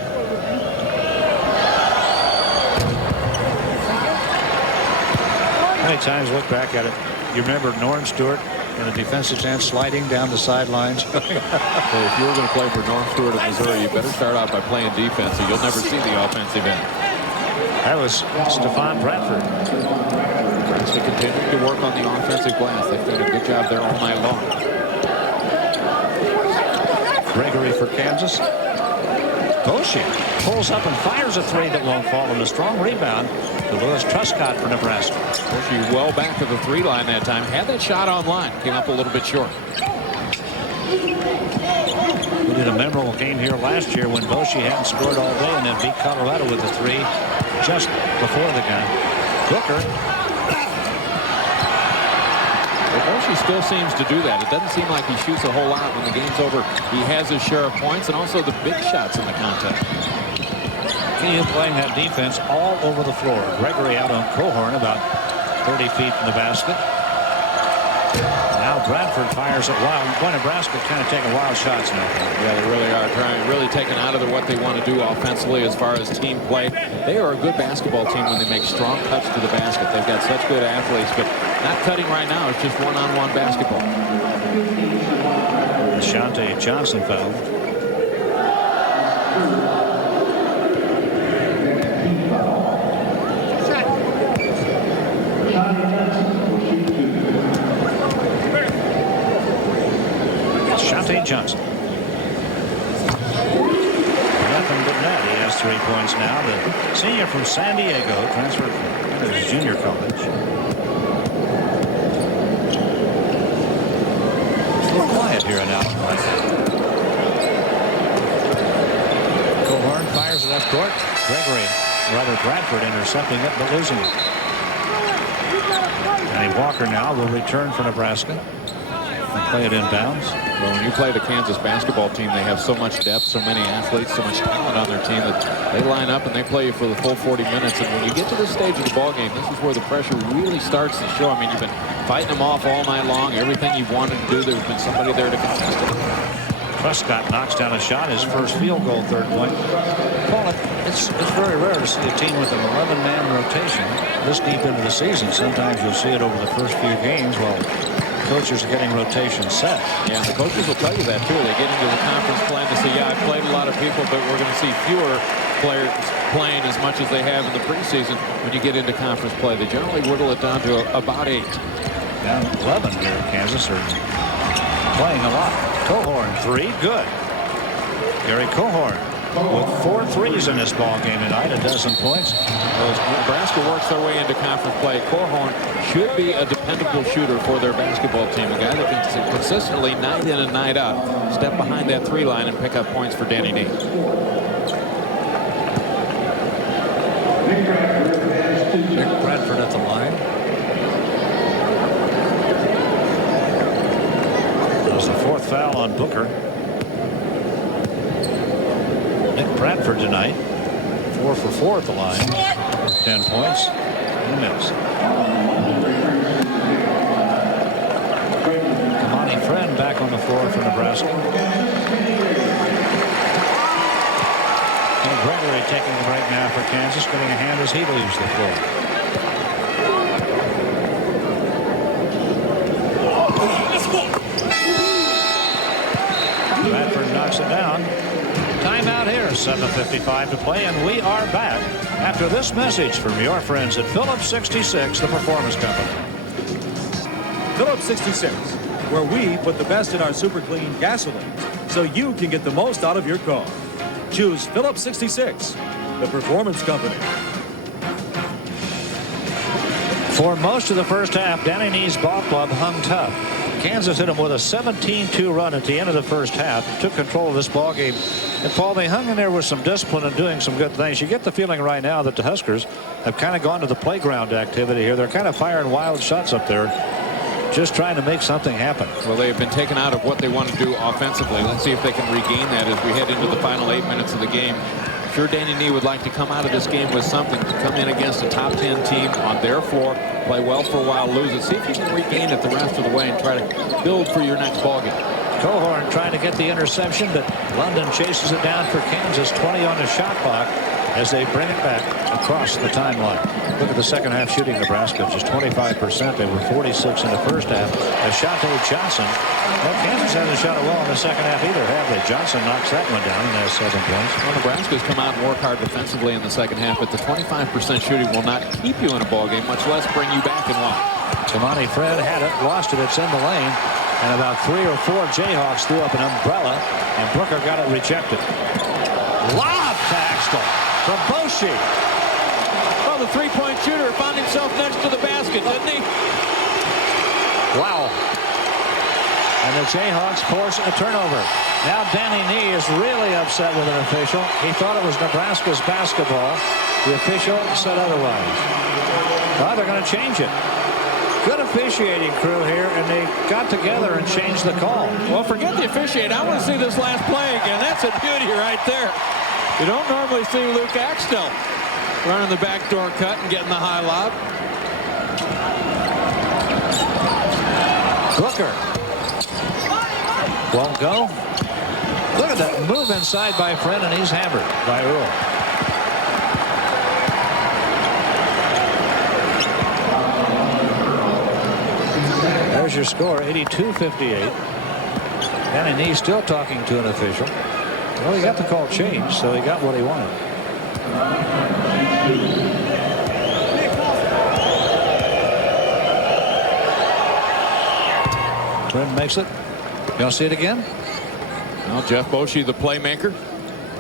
Many times look back at it. You remember Norm Stewart in a defensive stance sliding down the sidelines. So if you were going to play for Norm Stewart of Missouri, you better start out by playing defense, or you'll never see the offensive end. That was Stephon Bradford. Nebraska continuing to work on the offensive glass. They've done a good job there all night long. Gregory for Kansas. Boshy pulls up and fires a three that won't fall, and a strong rebound to Lewis Truscott for Nebraska. Boshy well back of the 3 line that time. Had that shot on line. Came up a little bit short. We did a memorable game here last year when Boshy hadn't scored all day and then beat Colorado with a 3 just before the gun. Booker. Boshy still seems to do that. It doesn't seem like he shoots a whole lot when the game's over. He has his share of points and also the big shots in the contest. He is playing that defense all over the floor. Gregory out on Cohorn about 30 feet from the basket. Now Bradford fires it wild. Boy, Nebraska kind of taking wild shots now. Yeah, they really are really taking out of what they want to do offensively as far as team play. They are a good basketball team when they make strong cuts to the basket. They've got such good athletes, but not cutting right now. It's just one-on-one basketball. Ashante Johnson fouled. Johnson. Nothing but net. He has 3 points now. The senior from San Diego, transferred from his junior college. A little quiet here in Allen. Cohorn fires it up court. Bradford intercepting it but losing it. Danny Walker now will return for Nebraska and play it inbounds. Well, when you play the Kansas basketball team, they have so much depth, so many athletes, so much talent on their team that they line up and they play you for the full 40 minutes. And when you get to this stage of the ball game, this is where the pressure really starts to show. I mean, you've been fighting them off all night long. Everything you've wanted to do, there's been somebody there to contest it. Prescott knocks down a shot, his first field goal, third point. Paul, it's very rare to see a team with an 11-man rotation this deep into the season. Sometimes you'll see it over the first few games while coaches are getting rotation set. Yeah, the coaches will tell you that too. They get into the conference plan to say, yeah, I've played a lot of people, but we're going to see fewer players playing as much as they have in the preseason. When you get into conference play, they generally whittle it down to about 8. Down 11 here. Kansas are playing a lot. Cohorn, 3, good. Gary Cohorn with 4 threes in this ball game tonight, a dozen points. As Nebraska works their way into conference play, Cohorn should be a dependable shooter for their basketball team. A guy that can consistently, night in and night out, step behind that 3 line and pick up points for Danny Nee. Nick Bradford at the line. That was the 4th foul on Booker. Nick Bradford tonight, 4 for 4 at the line, 10 points and a miss. Kamani Friend back on the floor for Nebraska. And Gregory taking the break now for Kansas, getting a hand as he leaves the floor. Bradford knocks it down. Timeout here, 7:55 to play, and we are back after this message from your friends at Phillips 66, the Performance Company. Phillips 66, where we put the best in our super clean gasoline so you can get the most out of your car. Choose Phillips 66, the Performance Company. For most of the first half, Danny Nee's ball club hung tough. Kansas hit them with a 17-2 run at the end of the first half, took control of this ball game. And Paul, they hung in there with some discipline and doing some good things. You get the feeling right now that the Huskers have kind of gone to the playground activity here. They're kind of firing wild shots up there, just trying to make something happen. Well, they have been taken out of what they want to do offensively. Let's see if they can regain that as we head into the final 8 minutes of the game. Sure, Danny Nee would like to come out of this game with something, to come in against a top 10 team on their floor, play well for a while, lose it, see if you can regain it the rest of the way and try to build for your next ball game. Cohorn trying to get the interception, but London chases it down for Kansas. 20 on the shot clock as they bring it back across the timeline. Look at the second half shooting. Nebraska just 25%. They were 46 in the first half. Ashante Johnson. Well, Kansas hasn't shot it well in the second half either, have they? Johnson knocks that one down and has 7 points. Well, Nebraska's come out and work hard defensively in the second half, but the 25% shooting will not keep you in a ball game, much less bring you back and watch. Kamani Friend had it, lost it. It's in the lane. And about 3 or 4 Jayhawks threw up an umbrella, and Booker got it rejected. Lob to Axtell from Boshi. Well, the 3-point shooter found himself next to the basket, didn't he? Wow. And the Jayhawks force a turnover. Now Danny Nee is really upset with an official. He thought it was Nebraska's basketball. The official said otherwise. Well, they're going to change it. Good officiating crew here, and they got together and changed the call. Well, forget the officiating. I want to see this last play again. That's a beauty right there. You don't normally see Luke Axtell running the backdoor cut and getting the high lob. Booker won't go. Look at that move inside by Friend, and he's hammered by Earl. There's your score, 82-58. Danny Nee still talking to an official. Well, he got the call changed, so he got what he wanted. Friend makes it. You want to see it again? Well, Jeff Boschee, the playmaker.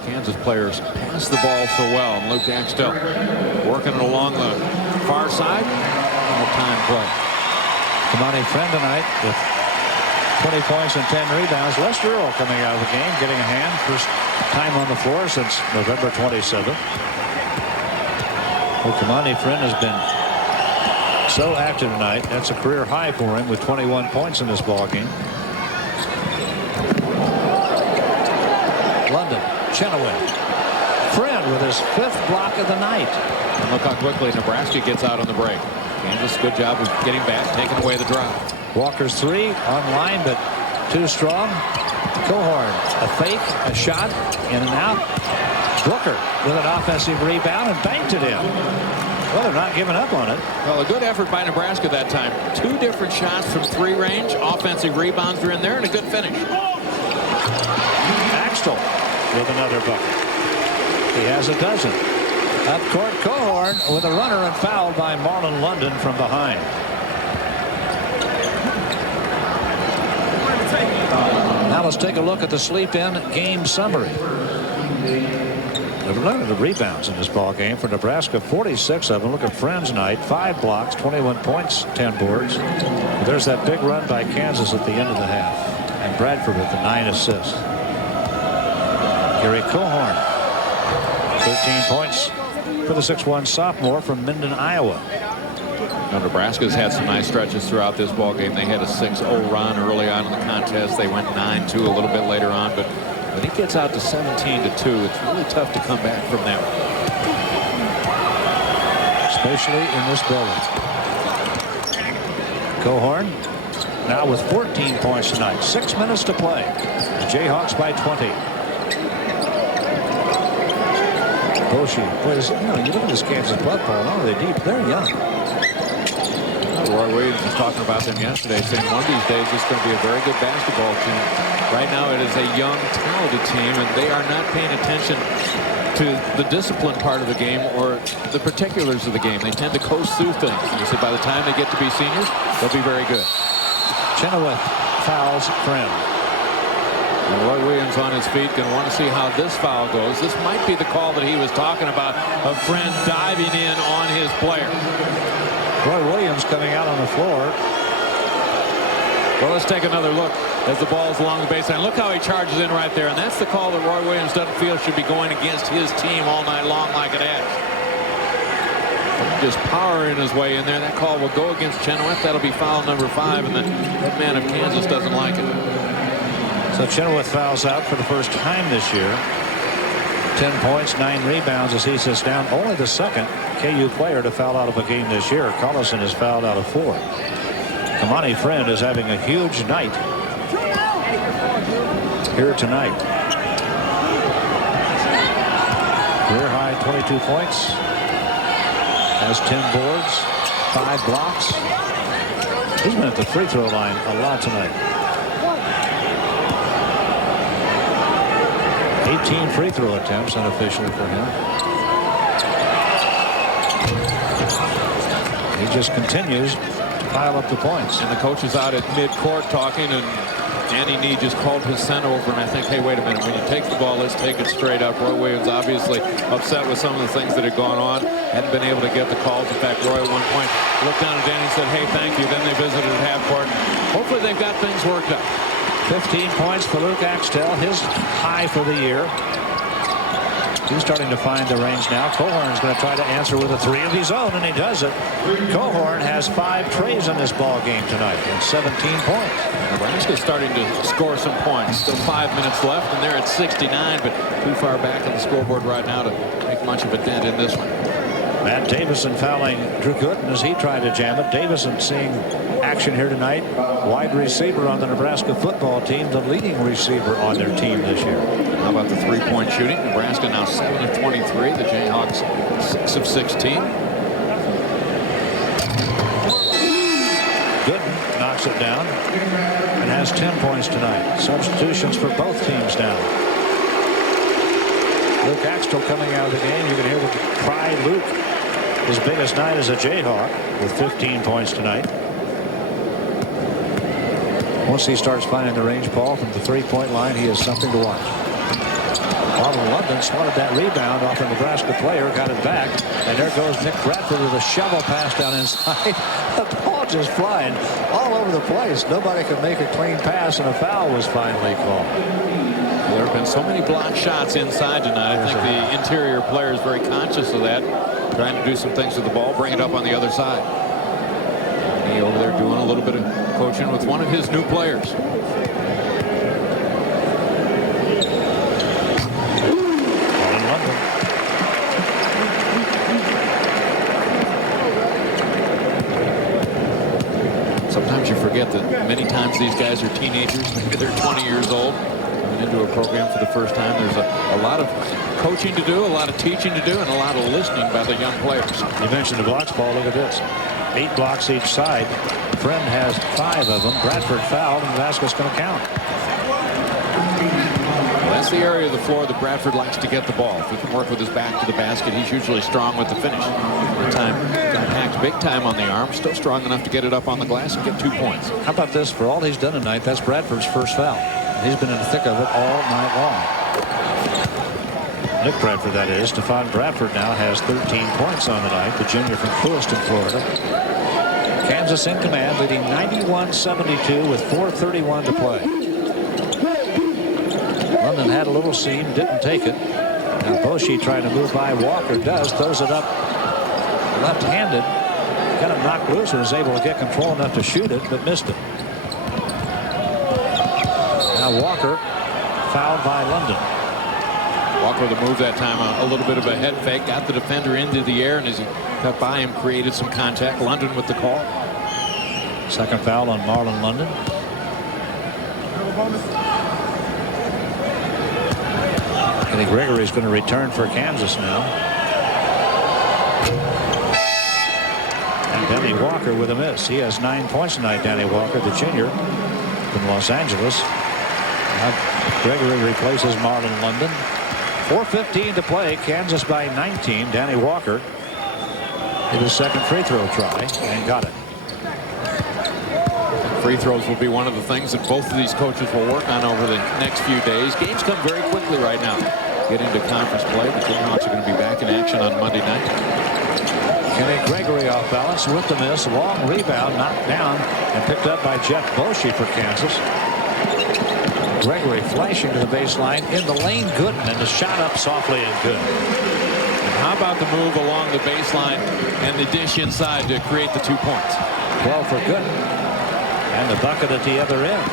Kansas players pass the ball so well, and Luke Axtell working it along the far side. All-time play. Kamani Friend tonight with 20 points and 10 rebounds. Lester Earl coming out of the game, getting a hand. First time on the floor since November 27th. Well, Kamani Friend has been so active tonight. That's a career high for him with 21 points in this ball game. London, Chenoweth. Friend with his 5th block of the night. And look how quickly Nebraska gets out on the break. Kansas, good job of getting back, taking away the drive. Walker's 3 online, but too strong. Cohorn, a fake, a shot, in and out. Booker with an offensive rebound and banked it in. Well, they're not giving up on it. Well, a good effort by Nebraska that time. 2 different shots from 3 range. Offensive rebounds are in there, and a good finish. Axtell with another bucket. He has a dozen. Up court, Cohorn with a runner and fouled by Marlon London from behind. Now let's take a look at the sleep-in game summary. There were none of the rebounds in this ball game for Nebraska. 46 of them. Look at Friend's night. 5 blocks, 21 points, 10 boards. There's that big run by Kansas at the end of the half. And Bradford with the 9 assists. Gary Cohorn, 13 points for the 6'1 sophomore from Minden, Iowa. Now, Nebraska's had some nice stretches throughout this ball game. They had a 6-0 run early on in the contest. They went 9-2 a little bit later on, but when it gets out to 17-2, it's really tough to come back from that, especially in this building. Cohorn now with 14 points tonight. 6 minutes to play. The Jayhawks by 20. Boschee, boy, you look at this Kansas blood ball. Not only are they deep, they're young. Roy Williams was talking about them yesterday, saying one of these days it's going to be a very good basketball team. Right now it is a young, talented team, and they are not paying attention to the discipline part of the game or the particulars of the game. They tend to coast through things. And he said by the time they get to be seniors, they'll be very good. Chenoweth fouls Friend. And Roy Williams on his feet, going to want to see how this foul goes. This might be the call that he was talking about, of Friend diving in on his player. Roy Williams coming out on the floor. Well, let's take another look as the ball's along the baseline. Look how he charges in right there, and that's the call that Roy Williams doesn't feel should be going against his team all night long like it has. Just powering his way in there. That call will go against Chenoweth. That'll be foul number 5, and the man of Kansas doesn't like it. So Chenoweth fouls out for the first time this year. 10 points, 9 rebounds as he sits down. Only the second KU player to foul out of a game this year. Collison has fouled out of 4. Kamani Friend is having a huge night here tonight. Career high 22 points. Has 10 boards, 5 blocks. He's been at the free throw line a lot tonight. 18 free throw attempts unofficially for him. He just continues to pile up the points. And the coach is out at midcourt talking, and Andy Nee just called his center over, and I think, hey, wait a minute, when you take the ball, let's take it straight up. Roy Williams obviously upset with some of the things that had gone on, hadn't been able to get the calls. In fact, Roy at one point looked down at Danny and said, hey, thank you. Then they visited at half court. Hopefully they've got things worked out. 15 points for Luke Axtell, his high for the year. He's starting to find the range now. Cohorn is going to try to answer with a 3 of his own, and he does it. Cohorn has 5 trays in this ball game tonight and 17 points. Nebraska's starting to score some points. Still 5 minutes left, and they're at 69, but too far back on the scoreboard right now to make much of a dent in this one. Matt Davison fouling Drew Gooden as he tried to jam it. Davison seeing action here tonight. Wide receiver on the Nebraska football team, the leading receiver on their team this year. How about the three-point shooting? Nebraska now 7 of 23. The Jayhawks 6 of 16. Gooden knocks it down and has 10 points tonight. Substitutions for both teams now. Luke Axtell coming out of the game. You can hear the cry. Luke, his biggest night as a Jayhawk with 15 points tonight. Once he starts finding the range, Paul, from the three-point line, he is something to watch. Allen London swatted that rebound off a Nebraska player, got it back, and there goes Nick Bradford with a shovel pass down inside. The ball just flying all over the place. Nobody could make a clean pass, and a foul was finally called. There have been so many blocked shots inside tonight. I think the interior player is very conscious of that, trying to do some things with the ball, bring it up on the other side. He over there doing a little bit of coaching with one of his new players. Sometimes you forget that many times these guys are teenagers. Maybe they're 20 years old, coming into a program for the first time. There's a lot of coaching to do, a lot of teaching to do, and a lot of listening by the young players. You mentioned the blocks, Paul. Look at this. 8 blocks each side. Friend has 5 of them. Bradford fouled, and Nebraska's going to count. That's the area of the floor that Bradford likes to get the ball. If he can work with his back to the basket, he's usually strong with the finish. The time got hacked big time on the arm, still strong enough to get it up on the glass and get 2 points. How about this? For all he's done tonight, that's Bradford's first foul. He's been in the thick of it all night long. Nick Bradford, that is. Stephon Bradford now has 13 points on the night, the junior from Lewiston, Florida. Kansas in command, leading 91-72 with 4:31 to play. London had a little seam, didn't take it. Now Boshi trying to move by Walker, does, throws it up left-handed. Kind of knocked loose and was able to get control enough to shoot it, but missed it. Now Walker fouled by London. Walker the move that time, a little bit of a head fake, got the defender into the air, and as he cut by him, created some contact. London with the call. Second foul on Marlon London. Kenny Gregory is going to return for Kansas now. And Danny Walker with a miss. He has 9 points tonight, Danny Walker, the junior from Los Angeles. Now Gregory replaces Marlon London. 4:15 to play. Kansas by 19. Danny Walker did his second free throw try and got it. Free throws will be one of the things that both of these coaches will work on over the next few days. Games come very quickly right now. Get into conference play. The Jayhawks are going to be back in action on Monday night. Kenny Gregory off balance with the miss. Long rebound, knocked down and picked up by Jeff Boshi for Kansas. Gregory flashing to the baseline in the lane. Good, and the shot up softly and good. And how about the move along the baseline and the dish inside to create the 2 points? 12 for Gooden. And the bucket at the other end.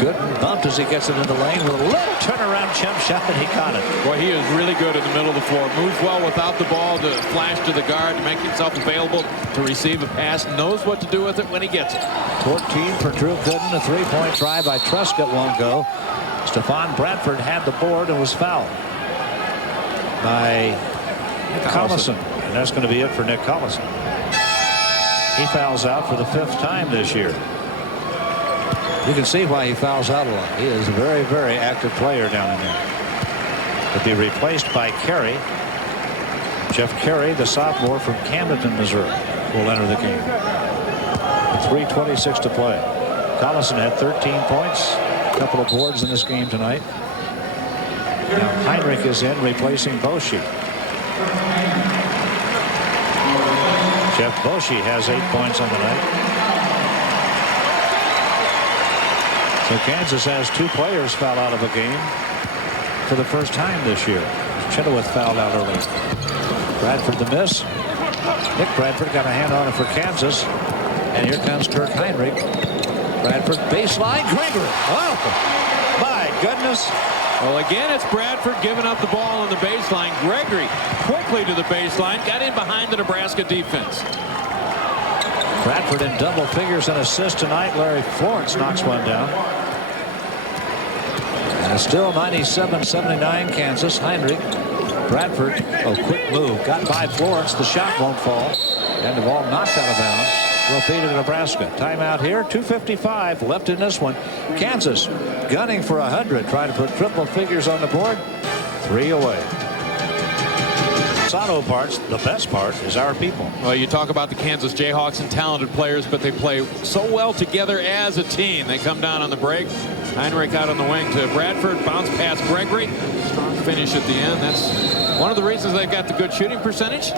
Gooden bumped as he gets it in the lane with a little turnaround jump shot, and he caught it. Boy, he is really good in the middle of the floor. Moves well without the ball to flash to the guard, to make himself available to receive a pass. Knows what to do with it when he gets it. 14 for Drew Gooden. A three-point try by Truscott won't go. Stephon Bradford had the board and was fouled by Collison. And that's going to be it for Nick Collison. He fouls out for the 5th time this year. You can see why he fouls out a lot. He is a very, very active player down in there. To be replaced by Carey. Jeff Carey, the sophomore from Camden, Missouri, will enter the game. 3:26 to play. Collison had 13 points. A couple of boards in this game tonight. Now Heinrich is in, replacing Boshi. Jeff Boshi has 8 points on the night. So Kansas has 2 players foul out of a game for the first time this year. Chenoweth fouled out early. Bradford the miss. Nick Bradford got a hand on it for Kansas. And here comes Kirk Heinrich. Bradford baseline. Gregory. Oh, my goodness. Well, again, it's Bradford giving up the ball on the baseline. Gregory quickly to the baseline, got in behind the Nebraska defense. Bradford in double figures and assists tonight. Larry Florence knocks one down. And it's still 97-79 Kansas. Heinrich. Bradford. Oh, quick move. Got by Florence. The shot won't fall. And the ball knocked out of bounds. Will feed to Nebraska. Timeout here. 2:55 left in this one. Kansas gunning for 100. Trying to put triple figures on the board. 3 away. It's auto parts. The best part is our people. Well, you talk about the Kansas Jayhawks and talented players, but they play so well together as a team. They come down on the break. Heinrich out on the wing to Bradford. Bounce past Gregory. Strong finish at the end. That's one of the reasons they've got the good shooting percentage.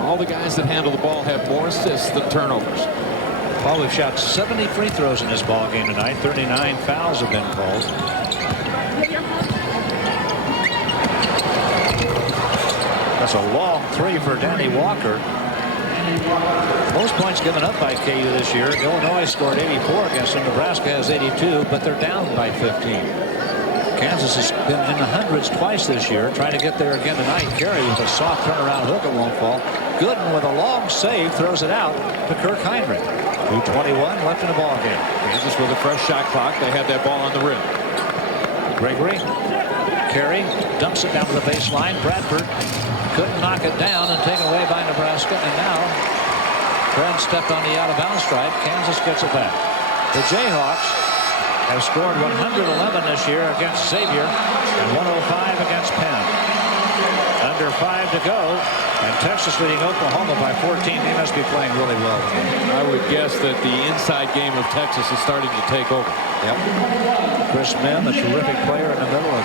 All the guys that handle the ball have more assists than turnovers. Well, we've shot 70 free throws in this ball game tonight. 39 fouls have been called. That's a long three for Danny Walker. Most points given up by KU this year. Illinois scored 84 against them. Nebraska has 82, but they're down by 15. Kansas has been in the hundreds twice this year. Trying to get there again tonight. Carey with a soft turnaround hook. It won't fall. Gooden with a long save throws it out to Kirk Heinrich. 2:21 left in the ball game. Kansas with a fresh shot clock. They had that ball on the rim. Gregory. Carey dumps it down to the baseline. Bradford couldn't knock it down and taken away by Nebraska. And now Fred stepped on the out-of-bounds stripe. Kansas gets it back. The Jayhawks have scored 111 this year against Xavier and 105 against Penn. Under 5 to go, and Texas leading Oklahoma by 14. They must be playing really well. I would guess that the inside game of Texas is starting to take over. Yep. Chris Mim, a terrific player in the middle, a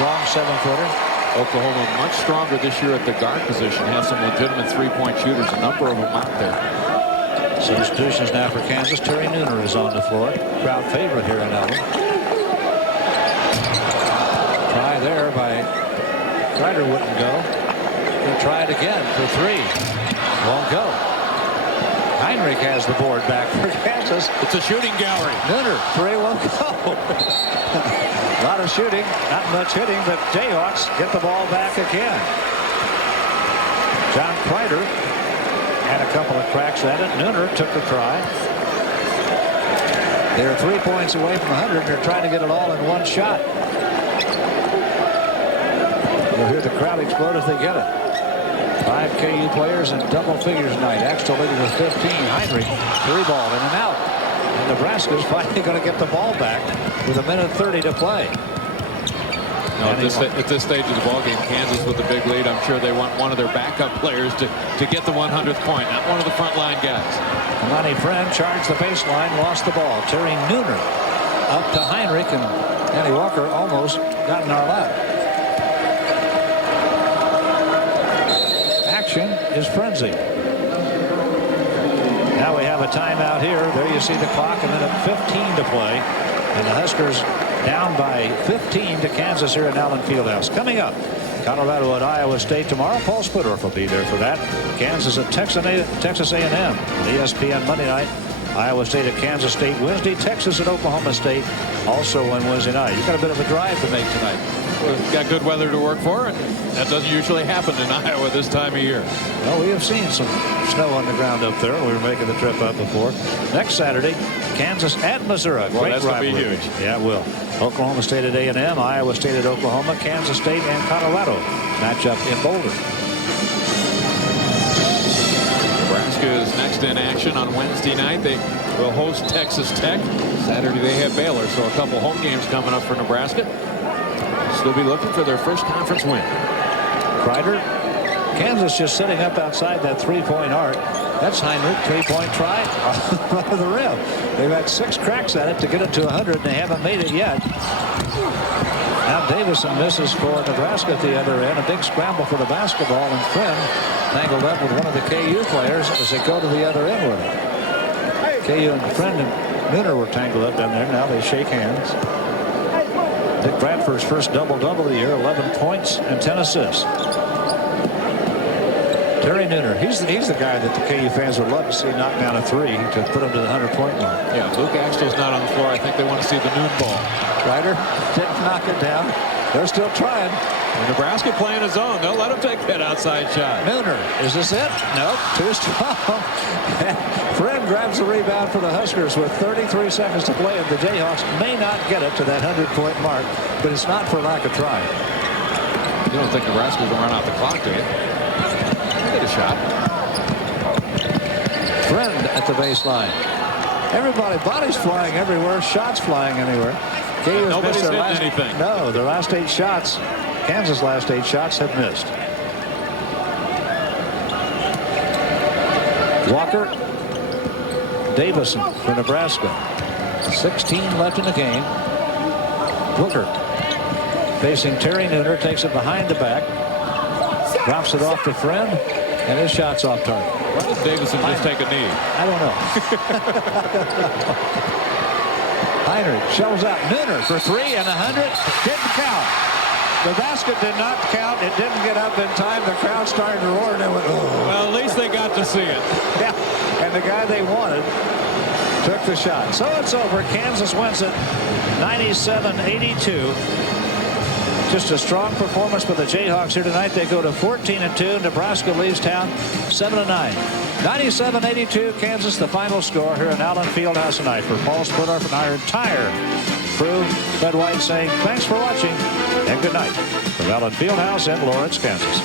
strong 7-footer. Oklahoma much stronger this year at the guard position. Has some legitimate three-point shooters, a number of them out there. Substitutions now for Kansas. Terry Nooner is on the floor. Crowd favorite here in Allen. Try there by Kreider wouldn't go. He'll try it again for 3. Won't go. Heinrich has the board back for Kansas. It's a shooting gallery. Nooner, 3 won't go. A lot of shooting, not much hitting, but Jayhawks get the ball back again. John Kreider had a couple of cracks at it. Nooner took the try. They're 3 points away from 100. They're trying to get it all in one shot. You'll hear the crowd explode if they get it. 5 KU players in double figures tonight. Axtell leading with 15. Heinrich, 3-ball in and out. And Nebraska's finally going to get the ball back with 1:30 to play. No, at this stage of the ball game, Kansas with the big lead. I'm sure they want one of their backup players to get the 100th point, not one of the frontline guys. Monty Friend charged the baseline, lost the ball. Terry Nooner up to Heinrich, and Danny Walker almost got in our lap. Action is frenzied. Now we have a timeout here. There you see the clock, and then at 15 to play. And the Huskers down by 15 to Kansas here at Allen Fieldhouse. Coming up, Colorado at Iowa State tomorrow. Paul Spudorf will be there for that. Kansas at Texas A&M. ESPN Monday night. Iowa State at Kansas State Wednesday. Texas at Oklahoma State also on Wednesday night. You've got a bit of a drive to make tonight. We've got good weather to work for, and that doesn't usually happen in Iowa this time of year. Well, we have seen some snow on the ground up there. We were making the trip up before. Next Saturday, Kansas at Missouri. Well, great that's going to be huge. Yeah, it will. Oklahoma State at A&M, Iowa State at Oklahoma, Kansas State and Colorado match up in Boulder. Nebraska is next in action on Wednesday night. They will host Texas Tech. Saturday they have Baylor, so a couple home games coming up for Nebraska. Still be looking for their first conference win. Kreider. Kansas just sitting up outside that 3-point arc. That's Heinrich, 3-point try off of the rim. They've had 6 cracks at it to get it to 100, and they haven't made it yet. Now Davison misses for Nebraska at the other end. A big scramble for the basketball, and Friend tangled up with one of the KU players as they go to the other end with it. KU and Friend and Nooner were tangled up down there. Now they shake hands. Dick Bradford's first double-double of the year, 11 points and 10 assists. Terry Nooner, he's the guy that the KU fans would love to see knock down a 3 to put him to the 100-point mark. Yeah, Luke Axtell's not on the floor. I think they want to see the noon ball. Kreider didn't knock it down. They're still trying. And Nebraska playing his own. They'll let him take that outside shot. Nooner, is this it? Nope, too strong. Friend grabs the rebound for the Huskers with 33 seconds to play, and the Jayhawks may not get it to that 100-point mark, but it's not for lack of trying. You don't think Nebraska's going to run out the clock, do you? Get a shot. Friend at the baseline. Everybody, bodies flying everywhere, shots flying anywhere. Nobody's hitting anything. No, their last 8 shots, Kansas' last 8 shots have missed. Walker, Davison for Nebraska. 16 left in the game. Booker facing Terry Nooner, takes it behind the back, drops it off to Friend, and his shot's off target. Why does Davison just take a knee? I don't know. Heinrich shovels out Nooner for 3 and 100. Didn't count. Nebraska did not count. It didn't get up in time. The crowd started to roar and they went, oh. Well, at least they got to see it. Yeah, and the guy they wanted took the shot. So it's over. Kansas wins it 97-82. Just a strong performance by the Jayhawks here tonight. They go to 14-2. Nebraska leaves town 7-9. 97-82 Kansas, the final score here in Allen Fieldhouse tonight. For Paul Spurloff and our entire crew, Fred White saying thanks for watching and good night from Allen Fieldhouse in Lawrence, Kansas.